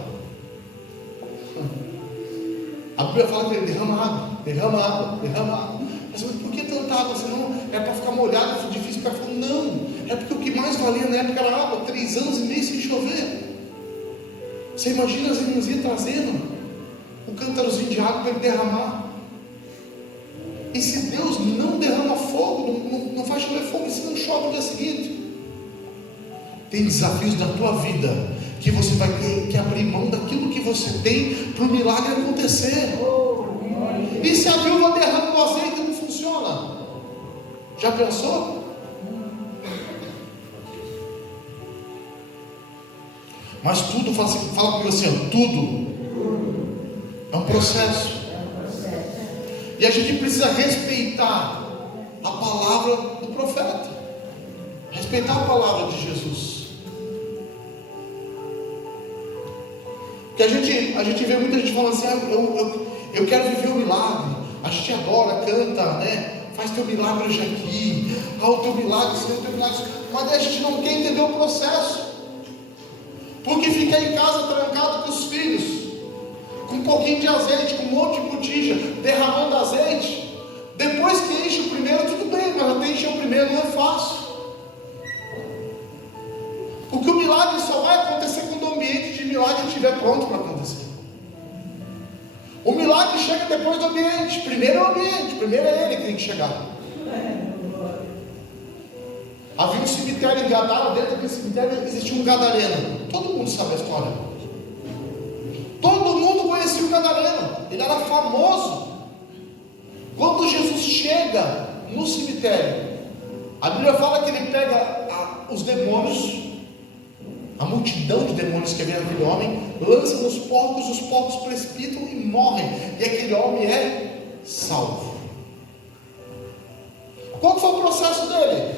A Bíblia fala que ele derrama água. Mas por que tanta água? Senão é para ficar molhado, foi difícil para ficar. Não, é porque o que mais valia na época era água. 3 anos e meio sem chover. Você imagina as irmãzinhas trazendo um cântarozinho de água para ele derramar. E se Deus não derrama fogo, não faz chover fogo, se não chove no dia seguinte. Tem desafios da tua vida que você vai ter que abrir mão daquilo que você tem para o milagre acontecer. E se a viúva derrama o azeite e não funciona? Já pensou? Mas tudo, fala comigo assim, ó, tudo é um processo. E a gente precisa respeitar a palavra do profeta, respeitar a palavra de Jesus. Porque a gente vê muita gente falando assim: eu quero viver o milagre. A gente adora, canta, né? Faz teu milagre hoje aqui. O teu milagre, Senhor, o teu milagre. Mas a gente não quer entender o processo. Porque fica em casa trancado com os filhos, um pouquinho de azeite, com um monte de botija, derramando azeite. Depois que enche o primeiro, tudo bem, mas até encher o primeiro não é fácil. Porque o milagre só vai acontecer quando o ambiente de milagre estiver pronto para acontecer. O milagre chega depois do ambiente. Primeiro é o ambiente, primeiro é ele que tem que chegar. Havia um cemitério em Gadara, dentro daquele cemitério existia um gadareno. Todo mundo sabe a história. Todo mundo conhecia o gadareno. Ele era famoso. Quando Jesus chega no cemitério, a Bíblia fala que ele pega os demônios, a multidão de demônios que havia naquele homem, lança nos porcos, os porcos precipitam e morrem, e aquele homem é salvo. Qual foi o processo dele?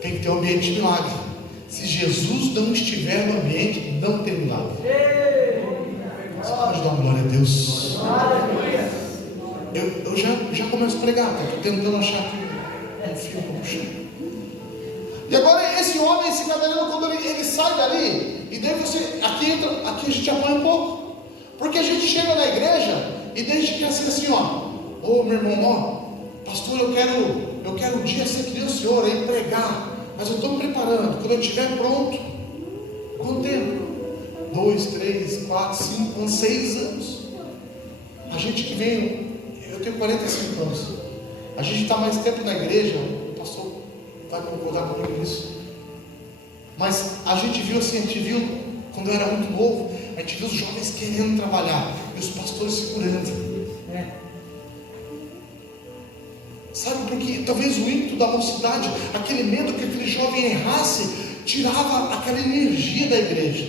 Tem que ter um ambiente de milagre. Se Jesus não estiver no ambiente, não tem milagre. Você pode dar uma glória a Deus? Eu já começo a pregar, estou tentando achar um fio para puxar. E agora esse homem, esse gadareno, quando ele sai dali, e daí você, aqui a gente apanha um pouco, porque a gente chega na igreja, e daí a gente quer ser assim, ô meu irmão, pastor, eu quero um dia ser que nem o senhor, aí pregar, mas eu estou me preparando, quando eu estiver pronto. Quanto tempo? 2, 3, 4, 5 anos, 6 anos. A gente que vem, eu tenho 45 anos, a gente está mais tempo na igreja, o pastor vai concordar comigo nisso, mas a gente viu quando eu era muito novo, a gente viu os jovens querendo trabalhar e os pastores segurando. Sabe, porque talvez o ímpeto da mocidade, aquele medo que aquele jovem errasse, tirava aquela energia da igreja.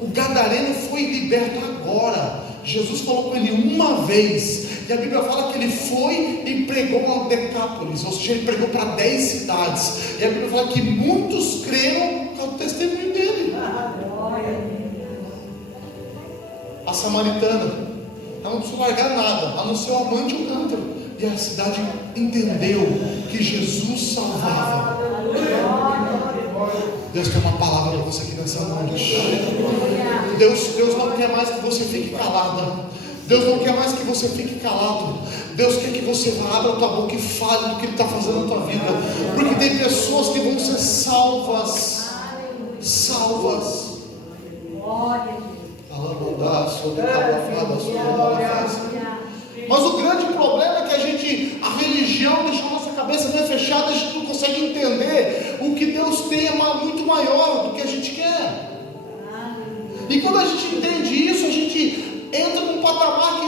O gadareno foi liberto agora. Jesus falou com ele uma vez, e a Bíblia fala que ele foi e pregou a Decápolis, ou seja, ele pregou para 10 cidades, e a Bíblia fala que muitos creram ao testemunho dele. A samaritana, ela não precisou largar nada, a não ser o amante e o cântaro, e a cidade entendeu que Jesus salvava. Deus tem uma palavra para você aqui nessa noite. Deus não quer mais que você fique calada. Deus não quer mais que você fique calado. Deus quer que você abra a tua boca e fale do que Ele está fazendo na tua vida. Porque tem pessoas que vão ser salvas. Salvas. Mas o grande problema é que a religião deixou a nossa cabeça meio fechada, a gente não consegue entender o que Deus tem é muito maior do que a gente quer. E quando a gente entende isso, a gente entra num patamar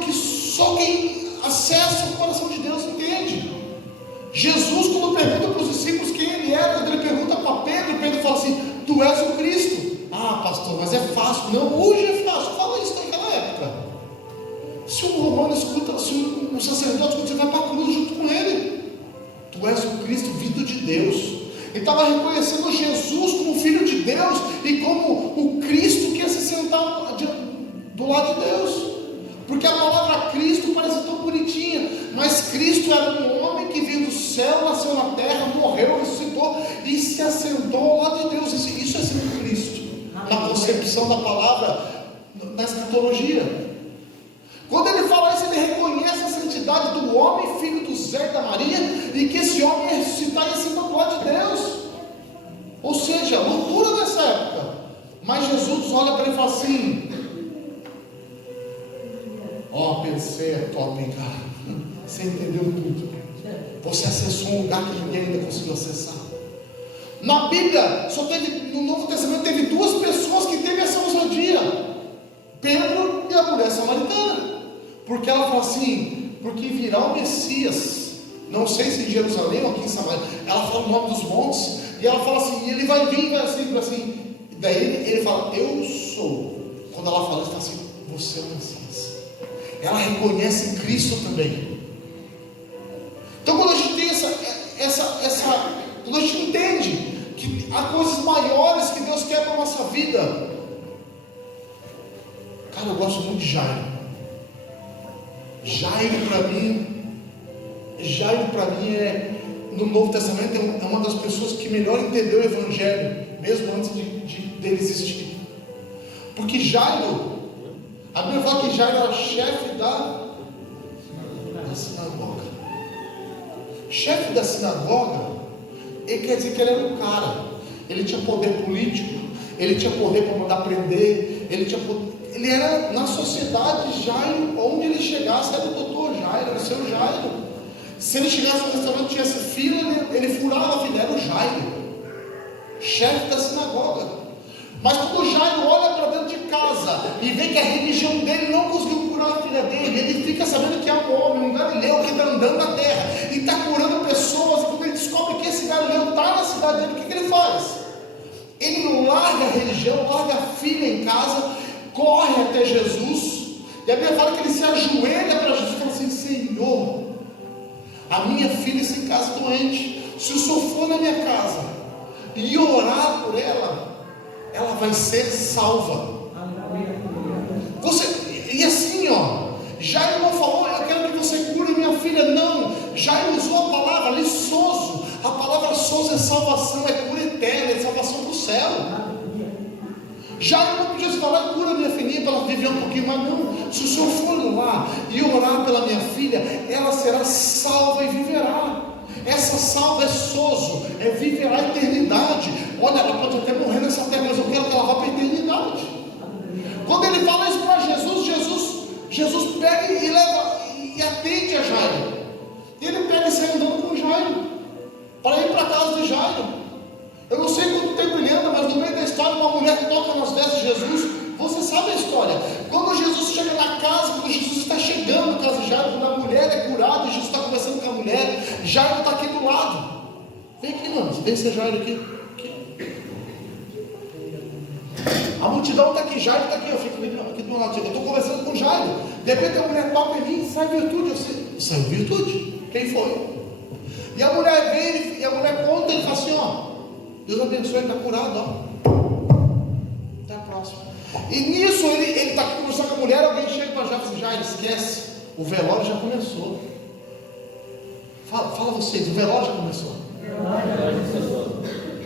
que só quem acessa o coração de Deus entende. Jesus, quando pergunta para os discípulos quem ele era, quando ele pergunta para Pedro fala assim: tu és o Cristo. Ah, pastor, mas é fácil. Não, hoje é fácil. Fala isso naquela época. Se um romano escuta, se um sacerdote escuta, você vai para a cruz junto com ele. Tu és o Cristo, vindo de Deus. Ele estava reconhecendo Jesus como Filho de Deus e como o Cristo que ia se sentar do lado de Deus. Porque a palavra Cristo parece tão bonitinha, mas Cristo era um homem que veio do céu, nasceu na terra, morreu, ressuscitou e se assentou ao lado de Deus. Isso é ser Cristo, na concepção da palavra, na escatologia. Quando ele fala isso, ele reconhece a santidade do homem, filho do Zé e da Maria, e que esse homem ia ressuscitar e ia sentar do lado de Deus. Ou seja, loucura nessa época. Mas Jesus olha para ele e fala assim: pensei, é top, hein, cara? Você entendeu tudo. Você acessou um lugar que ninguém ainda conseguiu acessar. Na Bíblia, no Novo Testamento, teve 2 pessoas que teve essa ousadia: Pedro e a mulher samaritana. Porque ela fala assim: porque virá o Messias, não sei se em Jerusalém ou aqui em Samaria. Ela fala o nome dos montes, e ela fala assim, e ele vai vir, vai assim. Daí ele fala: eu sou. Quando ela fala, ele fala assim: você é o Messias. Ela reconhece Cristo também. Então quando a gente tem quando a gente entende que há coisas maiores que Deus quer para a nossa vida. Cara, eu gosto muito de Jairo. Jairo para mim no Novo Testamento é uma das pessoas que melhor entendeu o Evangelho, mesmo antes dele existir. Porque Jairo, a Bíblia fala que Jairo era chefe da sinagoga. Chefe da sinagoga, ele quer dizer que ele era um cara. Ele tinha poder político, ele tinha poder para mandar prender, ele era, na sociedade, Jairo, onde ele chegasse, era o doutor Jairo, era o seu Jairo. Se ele chegasse no restaurante e tivesse fila, ele furava a fila, era o Jairo, chefe da sinagoga. Mas quando o Jairo olha para dentro de casa e vê que a religião dele não conseguiu curar a filha dele, ele fica sabendo que é um homem, um galileu que está andando na terra e está curando pessoas. E quando ele descobre que esse galileu está na cidade dele, o que ele faz? Ele não larga a religião, larga a filha em casa, corre até Jesus, e a Bíblia fala que ele se ajoelha para Jesus e fala assim: Senhor, a minha filha está em casa doente, se o Senhor for na minha casa e orar por ela, ela vai ser salva. E assim, Jairo não falou: eu quero que você cure minha filha. Não, Jairo usou a palavra ali, sozo. A palavra sozo é salvação, é cura eterna, é salvação do céu. Jairo não podia falar: cura minha filhinha para ela viver um pouquinho mais. Não, se o Senhor for lá e orar pela minha filha, ela será salva e viverá. Essa salva é sozo, é viverá a eternidade. Olha, ela pode até morrer nessa terra, mas eu quero que ela vá para a eternidade. Quando ele fala isso para Jesus pega e leva e atende a Jairo. E ele pega e sai andando com Jairo para ir para a casa de Jairo. Eu não sei quanto tempo ele anda, mas no meio da história uma mulher toca nas vestes de Jesus. Você sabe a história. Quando Jesus chega na casa, quando Jesus está chegando na casa de Jairo, quando a mulher é curada e Jesus está conversando com a mulher, Jairo está aqui do lado. Vem aqui, mano, vem ser Jairo aqui. A multidão está aqui, Jairo está aqui, eu fico aqui do lado. Eu estou conversando com Jairo. De repente a mulher toca em mim e sai virtude. Saiu virtude? Quem foi? E a mulher vem e a mulher conta e fala assim: Deus abençoe, ele está curado, Até a próxima. E nisso ele está aqui conversando com a mulher, alguém chega para Jairo e fala assim: Jairo, esquece, o velório já começou. Fala vocês, o velório já começou.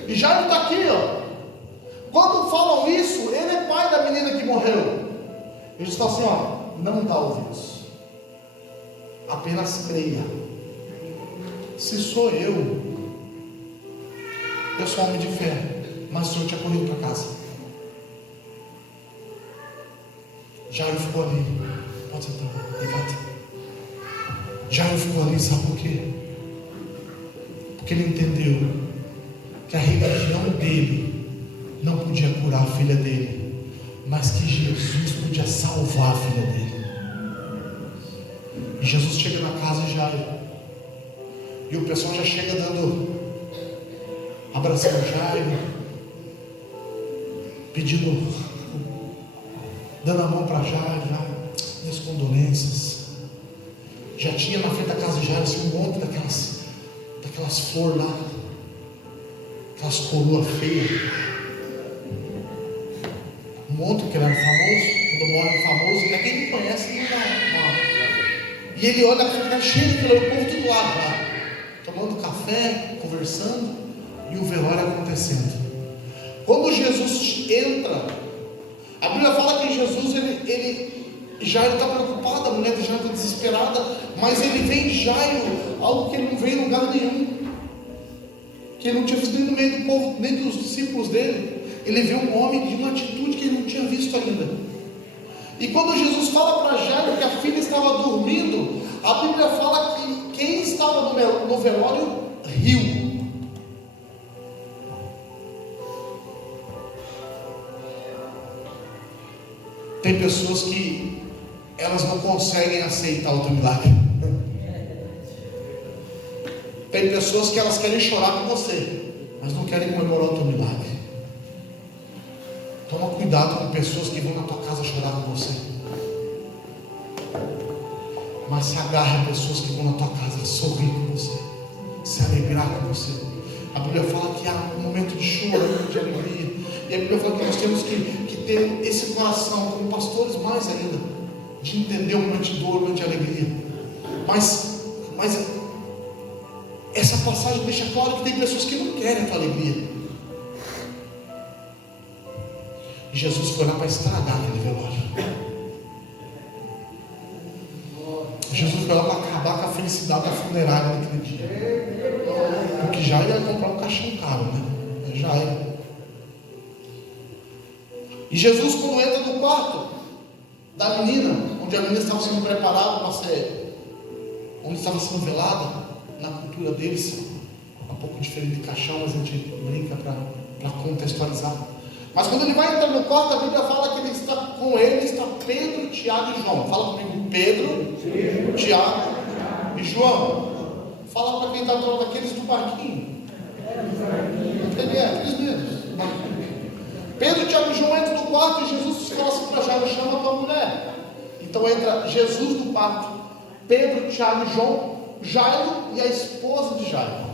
E Jairo está aqui, Quando falam isso, ele é pai da menina que morreu. Jesus fala assim: não dá ouvidos, apenas creia. Se sou eu sou homem de fé, mas o Senhor tinha corrido para casa. Jairo ficou ali. Pode sentar, levanta. Jairo ficou ali, sabe por quê? Porque ele entendeu que a religião dele não podia curar a filha dele, mas que Jesus podia salvar a filha dele. E Jesus chega na casa de Jairo, e o pessoal já chega abraçando Jairo, dando a mão para Jairo, minhas condolências. Já tinha na frente da casa de Jairo assim, um monte daquelas flores lá, aquelas coroas feias. Um monte, que ele era famoso. Quando morre famoso, até quem me conhece não dá. E ele olha para ficar cheio de o povo tudo lá, tomando café, conversando, e o velório acontecendo. Quando Jesus entra, a Bíblia fala que Jesus, Jairo está preocupado, a mulher de Jairo está desesperada, mas ele vê em Jairo algo que ele não vê em lugar nenhum, que ele não tinha visto nem no meio do povo, nem dos discípulos dele. Ele vê um homem de uma atitude que ele não tinha visto ainda. E quando Jesus fala para Jairo que a filha estava dormindo, a Bíblia fala que quem estava no velório riu. Tem pessoas que elas não conseguem aceitar o teu milagre. Tem pessoas que elas querem chorar com você, mas não querem comemorar o teu milagre. Toma cuidado com pessoas que vão na tua casa chorar com você, mas se agarra a pessoas que vão na tua casa sorrir com você, se alegrar com você. A Bíblia fala que há um momento de choro, de alegria. E a Bíblia fala que nós temos que ter esse coração, como pastores mais ainda, de entender o momento de dor, o momento de alegria. Mas essa passagem deixa claro que tem pessoas que não querem a tua alegria. E Jesus foi lá para estragar aquele velório. Jesus foi lá para acabar com a felicidade da funerária naquele dia. Porque já ia comprar um caixão caro, né? Já ia. E Jesus, quando entra no quarto da menina, onde a menina estava sendo preparada para ser, onde estava sendo velada, na cultura deles, um pouco diferente de caixão, mas a gente brinca para contextualizar. Mas quando ele vai entrar no quarto, a Bíblia fala que ele está com ele, está Pedro, Tiago e João. Fala comigo, Pedro, Tiago e João. Fala para quem está do lado daqueles do barquinho. Aqueles mesmos. Pedro, Tiago e João entram no quarto e Jesus fala assim para Jairo: chama a tua mulher. Então entra Jesus no quarto, Pedro, Tiago e João, Jairo e a esposa de Jairo.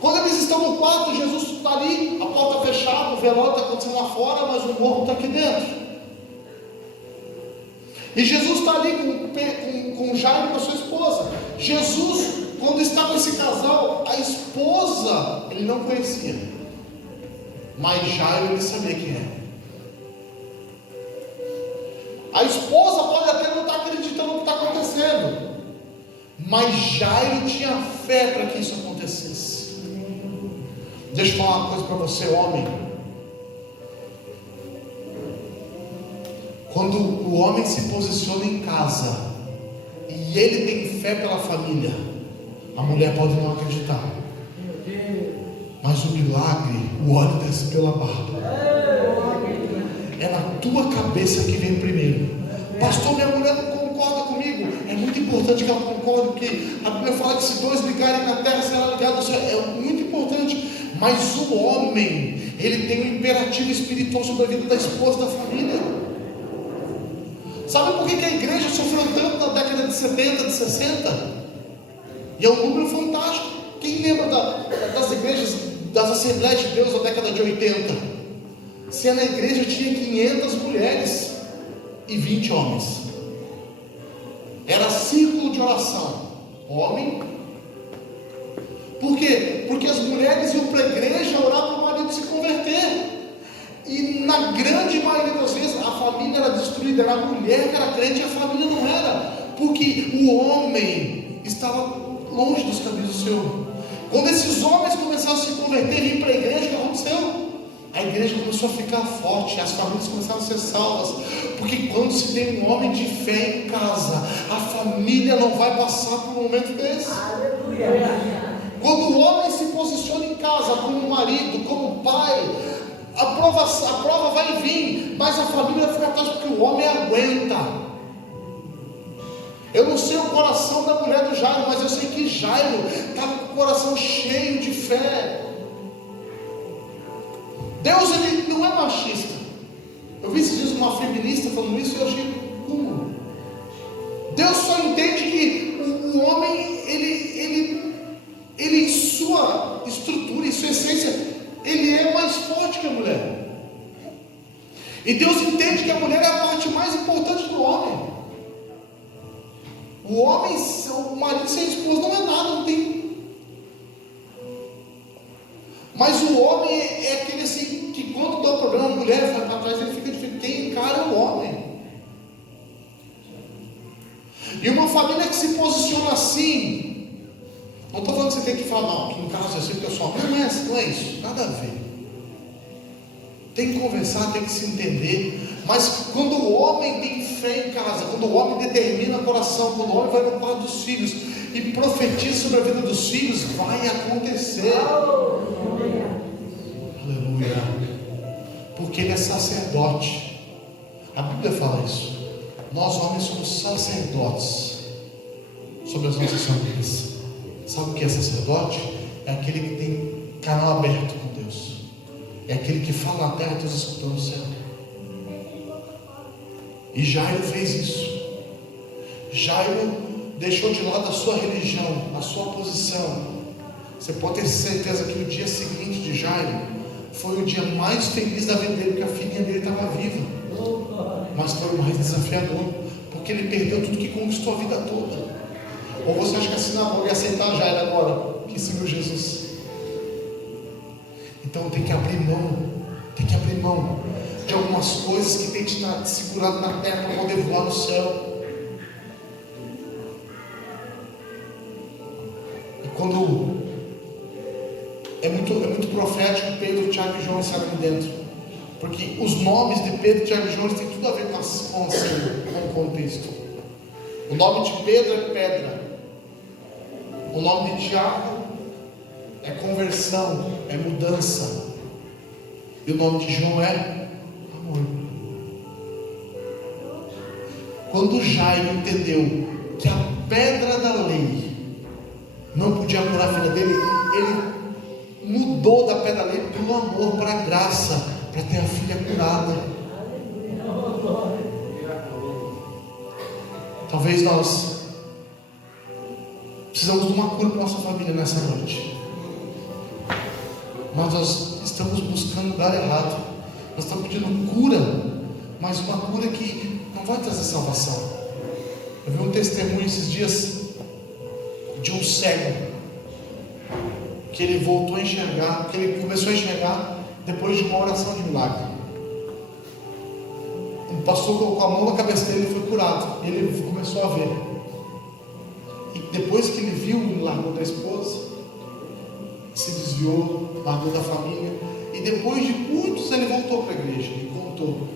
Quando eles estão no quarto, Jesus está ali, a porta fechada, o velório está acontecendo lá fora, mas o morto está aqui dentro. E Jesus está ali com Jairo e com a sua esposa. Jesus, quando está com esse casal, a esposa ele não conhecia, mas Jairo ele sabia quem é. A esposa pode até não estar acreditando no que está acontecendo, mas Jairo tinha fé para que isso acontecesse. Deixa eu falar uma coisa para você, homem. Quando o homem se posiciona em casa e ele tem fé pela família, a mulher pode não acreditar, mas o milagre, o óleo desce pela barba. É na tua cabeça que vem primeiro. Pastor, minha mulher não concorda comigo. É muito importante que ela concorde, porque a Bíblia fala que se dois ligarem na terra, será ligado ao céu. É muito importante. Mas o homem, ele tem um imperativo espiritual sobre a vida da esposa, da família. Sabe por que a igreja sofreu tanto na década de 70, de 60? E é um número fantástico. Quem lembra das igrejas, das Assembleias de Deus da década de 80? Se na igreja tinha 500 mulheres e 20 homens. Era círculo de oração. Homem. Por quê? Porque as mulheres iam para a igreja orar para o marido se converter. E na grande maioria das vezes a família era destruída. Era a mulher que era crente e a família não era. Porque o homem estava longe dos caminhos do Senhor. Quando esses homens começaram a se converter e vir para a igreja, o que aconteceu? A igreja começou a ficar forte, as famílias começaram a ser salvas. Porque quando se tem um homem de fé em casa, a família não vai passar por um momento desse. Aleluia. Quando o homem se posiciona em casa como marido, como pai, a prova vai vir, mas a família vai ficar atrás, porque o homem aguenta. Eu não sei o coração da mulher do Jairo, mas eu sei que Jairo está com o coração cheio de fé. Deus ele não é machista. Eu vi esses dias uma feminista falando isso e eu achei como? Deus só entende que o homem ele em sua estrutura, em sua essência, ele é mais forte que a mulher. E Deus entende que a mulher é a parte mais importante do homem. O homem, o marido sem esposa não é nada, não tem. Mas o homem é aquele assim, que quando dá um problema, a mulher vai para trás, ele fica difícil. Quem encara o homem. E uma família que se posiciona assim, não estou falando que você tem que falar, não, que em casa é assim, pessoal, não é isso, nada a ver. Tem que conversar, tem que se entender. Mas quando o homem tem fé em casa, quando o homem determina o coração, quando o homem vai no quarto dos filhos e profetiza sobre a vida dos filhos, vai acontecer. Aleluia. Porque ele é sacerdote. A Bíblia fala isso. Nós homens somos sacerdotes sobre as nossas famílias. Sabe o que é sacerdote? É aquele que tem canal aberto com Deus. É aquele que fala na terra e Deus escutando o céu. E Jairo fez isso. Jairo deixou de lado a sua religião, a sua posição. Você pode ter certeza que o dia seguinte de Jairo foi o dia mais feliz da vida dele, porque a filhinha dele estava viva. Mas foi o mais desafiador, porque ele perdeu tudo que conquistou a vida toda. Ou você acha que a sinagoga ia aceitar Jairo agora, que seguiu Jesus? Então tem que abrir mão de algumas coisas que tem te segurado na terra para poder voar no céu. E quando é muito profético, Pedro, Tiago e João estarem dentro, porque os nomes de Pedro, Tiago e João têm tudo a ver com o contexto. O nome de Pedro é pedra, o nome de Tiago é conversão, é mudança, e o nome de João é amor. Quando Jairo entendeu que a pedra da lei não podia curar a filha dele, ele mudou da pedra da lei pelo amor, para a graça, para ter a filha curada. Talvez nós precisamos de uma cura para nossa família nessa noite. Mas nós estamos buscando o lugar errado. Nós estamos pedindo cura, mas uma cura que não vai trazer salvação. Eu vi um testemunho esses dias de um cego, que ele voltou a enxergar, que ele começou a enxergar depois de uma oração de milagre. O pastor colocou a mão na cabeça dele e foi curado. Ele começou a ver. E depois que ele viu o milagre da esposa, se desviou, largou da família, e depois de muitos ele voltou para a igreja e contou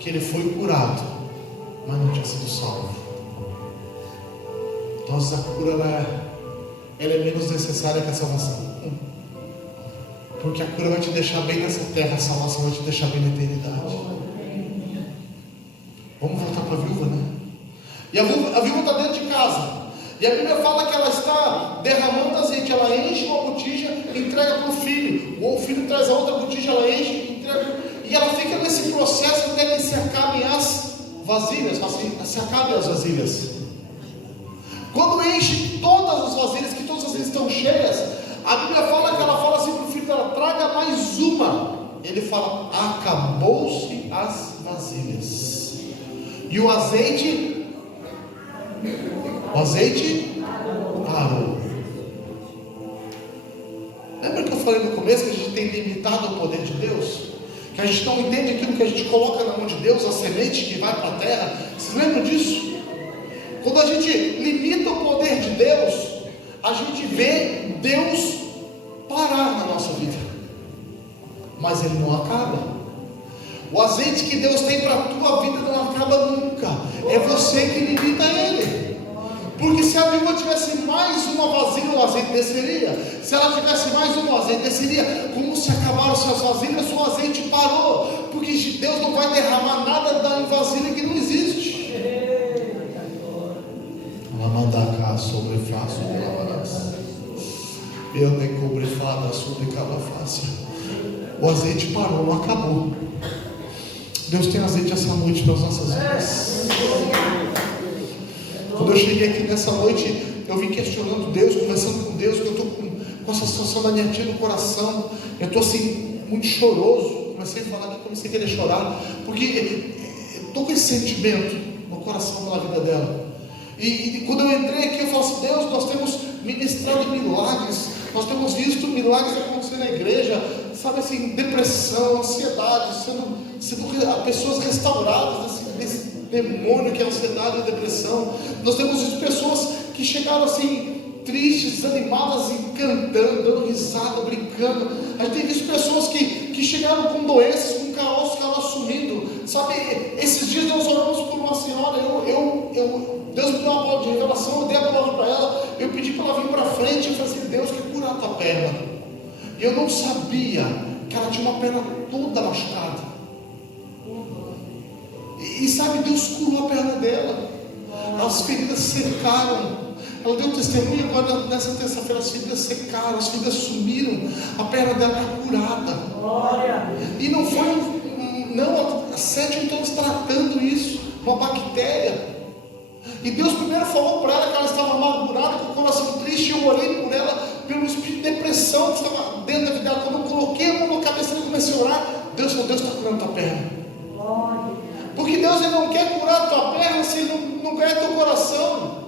que ele foi curado, mas não tinha sido salvo. Então essa cura ela é menos necessária que a salvação, porque a cura vai te deixar bem nessa terra, a salvação vai te deixar bem na eternidade. Vamos voltar para a viúva, né? E a viúva está dentro de casa. E a Bíblia fala que ela está derramando azeite. Ela enche uma botija e entrega para o filho. Ou o filho traz a outra botija, ela enche e entrega. E ela fica nesse processo até que se acabem as vasilhas. Se acabem as vasilhas. Quando enche todas as vasilhas, que todas as vasilhas estão cheias, a Bíblia fala que ela fala assim para o filho dela: traga mais uma. Ele fala: acabou-se as vasilhas. E o azeite parou. Lembra que eu falei no começo que a gente tem limitado o poder de Deus? Que a gente não entende aquilo que a gente coloca na mão de Deus, a semente que vai para a terra. Vocês lembram disso? Quando a gente limita o poder de Deus, a gente vê Deus parar na nossa vida, mas Ele não acaba. O azeite que Deus tem para a tua vida não acaba nunca. É você que limita Ele. Porque se a viúva tivesse mais uma vasilha, o azeite desceria. Se ela tivesse mais uma, o azeite desceria. Como se acabaram suas vasilhas, o azeite parou. Porque Deus não vai derramar nada da vasilha que não existe. Lamandacá sobre face eu nem cobre fada sobre cada face. O azeite parou, não acabou. Deus tem azeite essa noite para as nossas vidas. Quando eu cheguei aqui nessa noite, eu vim questionando Deus, conversando com Deus, que eu estou com essa situação da minha tia no coração. Eu estou assim, muito choroso. Comecei a falar aqui, comecei a querer chorar, porque estou com esse sentimento no coração pela vida dela. E quando eu entrei aqui, eu falo assim: Deus, nós temos ministrado milagres, nós temos visto milagres acontecer na igreja, sabe assim, depressão, ansiedade, sendo pessoas restauradas desse demônio que é a ansiedade e a depressão. Nós temos visto pessoas que chegaram assim, tristes, desanimadas, e cantando, dando risada, brincando. A gente tem visto pessoas que chegaram com doenças, com caroço assumindo. Sabe, esses dias nós oramos por uma senhora, Deus me deu uma palavra de revelação, eu dei a palavra para ela, eu pedi para ela vir para frente, eu falei assim: Deus, quer curar a tua perna. E eu não sabia que ela tinha uma perna toda machucada. E sabe, Deus curou a perna dela, as feridas secaram. Ela deu testemunho agora nessa terça-feira: as feridas secaram, as feridas sumiram, a perna dela está curada. Glória. E não foi a 7 estão tratando isso, uma bactéria. E Deus primeiro falou para ela que ela estava amargurada, com o coração triste. Eu orei por ela, pelo espírito de depressão que estava dentro da vida dela. Quando eu coloquei a mão na cabeça dela e comecei a orar, Deus falou: Deus está curando a tua perna. Porque Deus, Ele não quer curar a tua perna se Ele não ganha teu coração.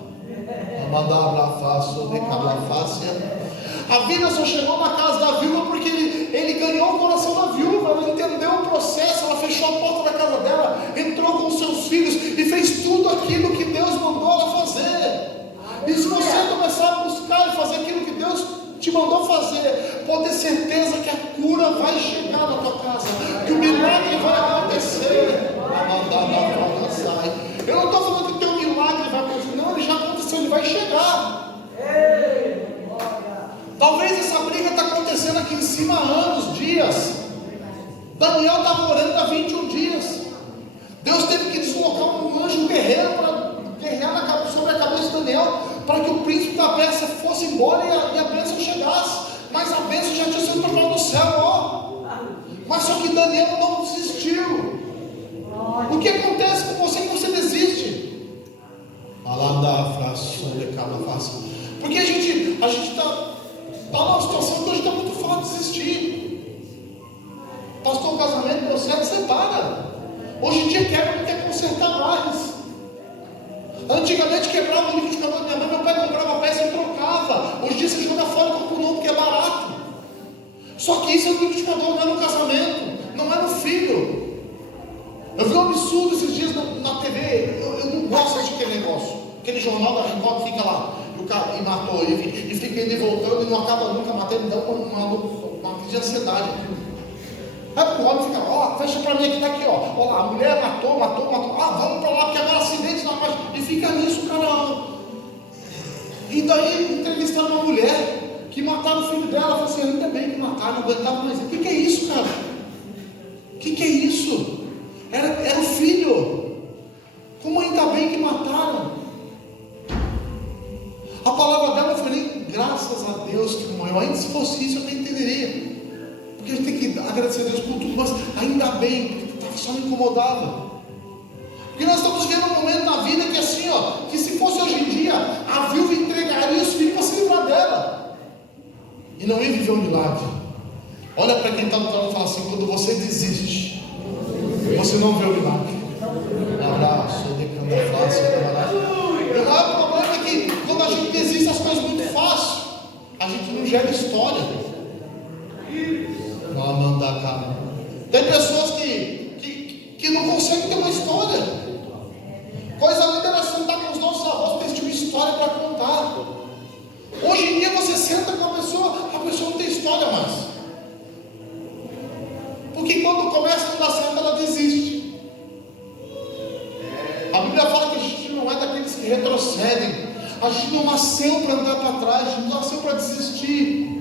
A vida só chegou na casa da viúva porque ele ganhou o coração da viúva. Ela entendeu o processo, ela fechou a porta da casa dela, entrou com os seus filhos e fez tudo aquilo que Deus mandou ela fazer. E se você começar a buscar e fazer aquilo que Deus te mandou fazer, pode ter certeza que a cura vai chegar na tua casa, que o milagre vai acontecer. Eu não estou falando que o teu milagre vai acontecer, não, ele já aconteceu, ele vai chegar. Talvez essa briga está acontecendo aqui em cima há anos, dias. Daniel estava orando há 21 dias. Deus teve que deslocar um anjo guerreiro para guerrear sobre a cabeça de Daniel, para que o príncipe da Pérsia fosse embora e a bênção chegasse. Mas a bênção já tinha sido tocada do céu, ó. Mas só que Daniel não desistiu. O que acontece com você que você desiste? Porque a gente está numa situação que hoje está muito fácil de desistir. Pastor, o casamento deu certo, separa. Hoje em dia quebra, não quer consertar mais. Antigamente quebrava o liquidificador da minha mãe, meu pai comprava a peça e trocava. Hoje em dia você joga fora com o novo porque é barato. Só que isso é no liquidificador, não é no casamento, não é no filho. Eu vi um absurdo esses dias na TV. Eu não gosto daquele negócio. Aquele jornal da Record fica lá, e o cara matou, e fica indo e voltando, e não acaba nunca matando, me dá uma crise de ansiedade. Aí o homem fica, ó, fecha pra mim aqui, tá aqui, ó. Olha lá, a mulher matou. Vamos pra lá, porque agora acidente na margem. E fica nisso, cara. E daí entrevistaram uma mulher que mataram o filho dela. Ela falou assim, ainda bem que mataram, não aguentava mais. O que é isso, cara? O que é isso? Era o filho. Como ainda bem que mataram? A palavra dela foi nem graças a Deus que morreu. Ainda se fosse isso eu nem entenderia. Porque a gente tem que agradecer a Deus por tudo, mas ainda bem, porque só me incomodava. Porque nós estamos vivendo um momento na vida que assim, ó, que se fosse hoje em dia, a viúva entregaria os filhos para se livrar dela. E não ia viver um milagre. Olha para quem está do lado e fala assim, quando você desiste, você não vê o milagre. Abraço, decanda fácil, o maior problema é que quando a gente desiste as coisas muito fácil, a gente não gera história. Tem pessoas que não conseguem ter uma história. Coisa linda era sentar com os nossos avós, ter uma história para contar. Hoje em dia você senta com a pessoa não tem história mais. Porque quando começa a não dar certo, ela desiste. A Bíblia fala que a gente não é daqueles que retrocedem. A gente não nasceu para andar para trás, a gente não nasceu para desistir.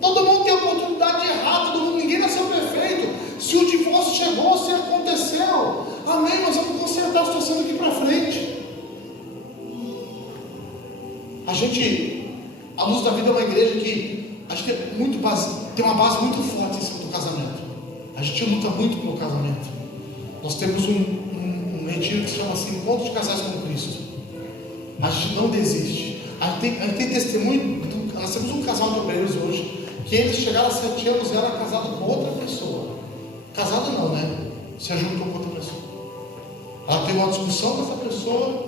Todo mundo tem a oportunidade de errar, ninguém nasceu perfeito. Se o divórcio chegou, se aconteceu, amém, nós vamos consertar a situação daqui para frente. A Luz da Vida é uma igreja que a gente tem uma base muito forte em cima do casamento. A gente luta muito pelo casamento. Nós temos um retiro que se chama assim, Encontro de Casais com Cristo. A gente não desiste. A gente tem testemunho. Nós temos um casal de obreiros hoje que eles chegaram a 7 anos e era casado com outra pessoa. Casado não, né? Se juntou com outra pessoa. Ela teve uma discussão com essa pessoa,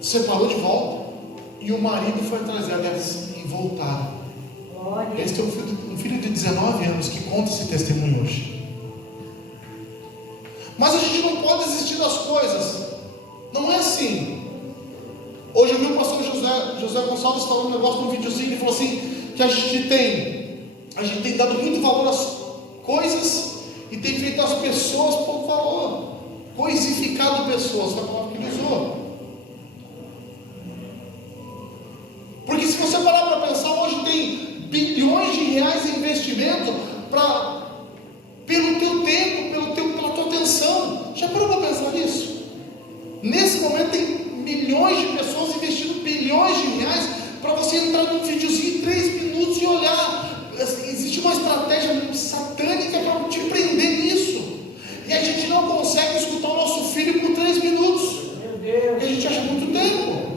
separou de volta, e o marido foi atrás dela e voltaram. Eles têm um filho de 19 anos que conta esse testemunho hoje. Mas a gente não pode desistir das coisas. Não é assim. Hoje eu vi o pastor José Gonçalves falando um negócio num videozinho. Ele falou assim, que a gente tem dado muito valor às coisas e tem feito as pessoas pouco valor, coisificado pessoas, foi a palavra que ele usou. Porque se você parar para pensar, hoje tem bilhões de reais em investimento pelo teu tempo, pela tua atenção. Já parou para pensar nisso? Nesse momento tem milhões de pessoas investindo bilhões de reais para você entrar num videozinho em 3 minutos e olhar. Existe uma estratégia satânica para te prender nisso. E a gente não consegue escutar o nosso filho por 3 minutos. Porque a gente acha muito tempo.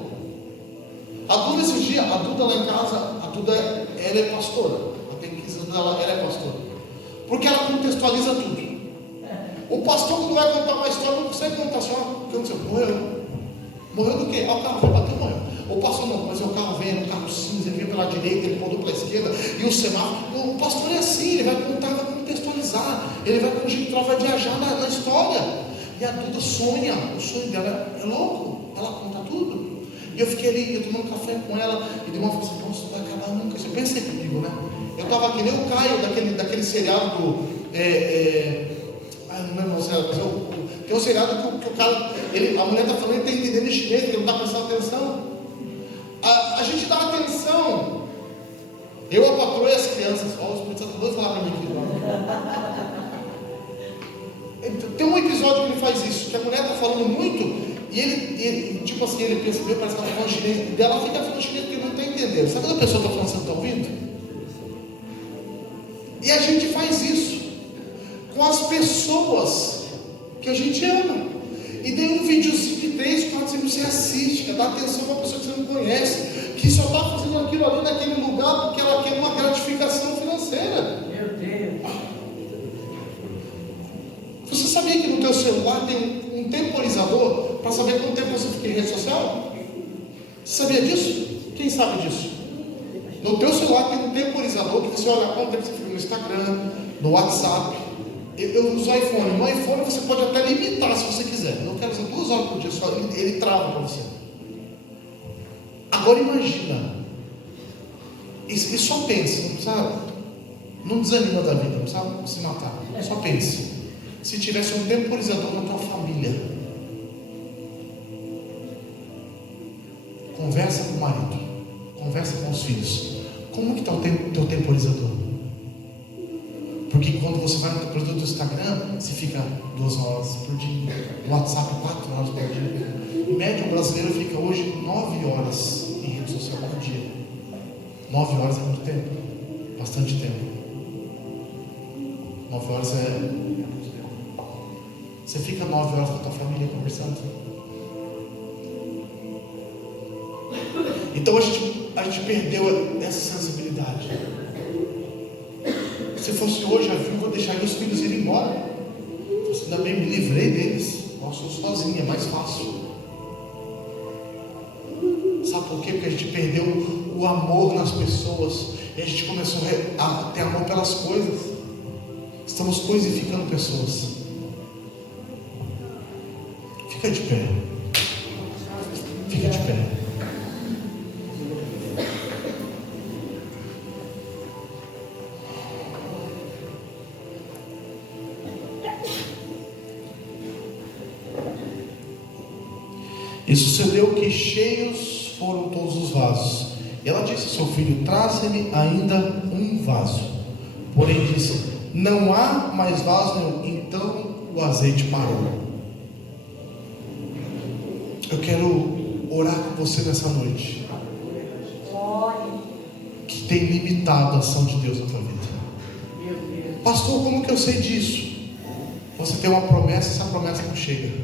A Duda esses dias, a Duda lá em casa, ela é pastora. A pesquisa dela, ela é pastora. Porque ela contextualiza tudo. O pastor, quando vai contar uma história, não consegue contar só o que aconteceu. Morreu do quê? O carro foi bater, morreu. O pastor não, mas o carro vem, o carro cinza, ele vem pela direita, ele pulou pela esquerda, e o semáforo. O pastor é assim, ele vai contar, vai contextualizar, ele vai conjecturar, vai viajar na história. E a Duda sonha, o sonho dela é louco, ela conta tudo. E eu fiquei ali, eu tomando café com ela, e de uma vez assim, nossa, não vai acabar nunca. Você pensa comigo, né? Eu estava que nem o Caio, daquele seriado do. Não lembro o seriado, mas tem um seriado que o cara, a mulher está falando, ele está entendendo em chinês, ele não está prestando atenção. A gente dá atenção. Eu, a patroa e as crianças, ó, os pensadores falaram para mim aqui. Tem um episódio que ele faz isso, que a mulher está falando muito, e ele tipo assim, ele pensa, parece que ela está falando chinês, e ela fica falando chinês porque não está entendendo. Sabe quando a pessoa está falando, você não está ouvindo? E a gente faz isso com as pessoas que a gente ama. E tem um videozinho de 3, 4 segundos, você assiste, dá atenção para uma pessoa que você não conhece, que só está fazendo aquilo ali naquele lugar porque ela quer uma gratificação financeira. Meu Deus! Você sabia que no teu celular tem um temporizador para saber quanto tempo você fica em rede social? Você sabia disso? Quem sabe disso? No teu celular tem um temporizador que você olha quanto tempo você fica no Instagram, no WhatsApp. Eu uso iPhone. No iPhone você pode até limitar se você quiser. Eu quero usar 2 horas por dia só, ele trava para você. Agora imagina. E só pense, não precisa, não desanima da vida, não precisa se matar. Só pense. Se tivesse um temporizador na tua família, conversa com o marido, conversa com os filhos. Como que está o teu temporizador? Porque quando você vai no temporizador do Instagram, você fica 2 horas por dia, no WhatsApp 4 horas por dia. Em média, o brasileiro fica hoje 9 horas em rede social por dia. 9 horas é muito tempo, bastante tempo. 9 horas é muito tempo. Você fica 9 horas com a tua família conversando. Então a gente perdeu essa sensibilidade. Se fosse hoje a viúva, deixaria os filhos irem embora. Ainda bem me livrei deles. Eu sou sozinha, é mais fácil. Sabe por quê? Porque a gente perdeu o amor nas pessoas. E a gente começou a ter amor pelas coisas. Estamos coisificando pessoas. Fica de pé. Fica de pé. E sucedeu que cheios foram todos os vasos. E ela disse: seu filho, traze-me ainda um vaso. Porém disse: não há mais vaso nenhum. Então o azeite parou. Eu quero orar com você nessa noite, que tem limitado a ação de Deus na tua vida. Pastor, como que eu sei disso? Você tem uma promessa, essa promessa não chega.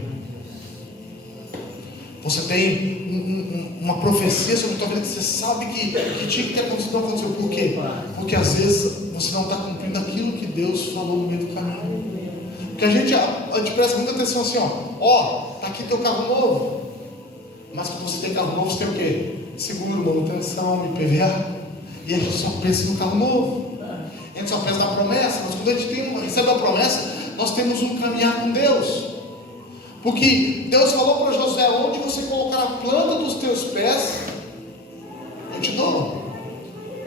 Você tem uma profecia sobre a tua vida que você sabe que tinha que ter acontecido, não aconteceu. Por quê? Porque às vezes você não está cumprindo aquilo que Deus falou no meio do caminho. Porque a gente presta muita atenção assim, ó, tá aqui teu carro novo. Mas quando você tem carro novo, você tem o quê? Seguro, manutenção, IPVA. E a gente só pensa no carro novo. A gente só pensa na promessa. Mas quando a gente recebe a promessa, nós temos um caminhar com Deus. Porque Deus falou para Josué: onde você colocar a planta dos teus pés, eu te dou.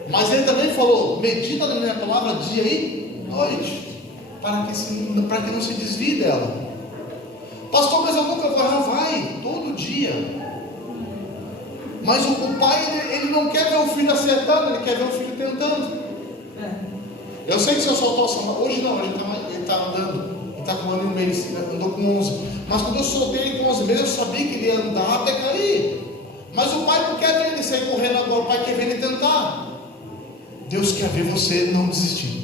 Mas ele também falou: medita na minha palavra dia e noite, para que não se desvie dela. Pastor, mas eu nunca vou. Vai, todo dia. Mas o pai, ele não quer ver o filho acertando, ele quer ver o filho tentando. Eu sei que se eu soltar o celular, hoje não, ele está andando. Está com 1 ano e meio, andou com 11. Mas quando eu soltei ele com 11 meses, eu sabia que ele ia andar até cair. Mas o pai não quer ver ele sair correndo agora, o pai quer ver ele tentar. Deus quer ver você não desistir.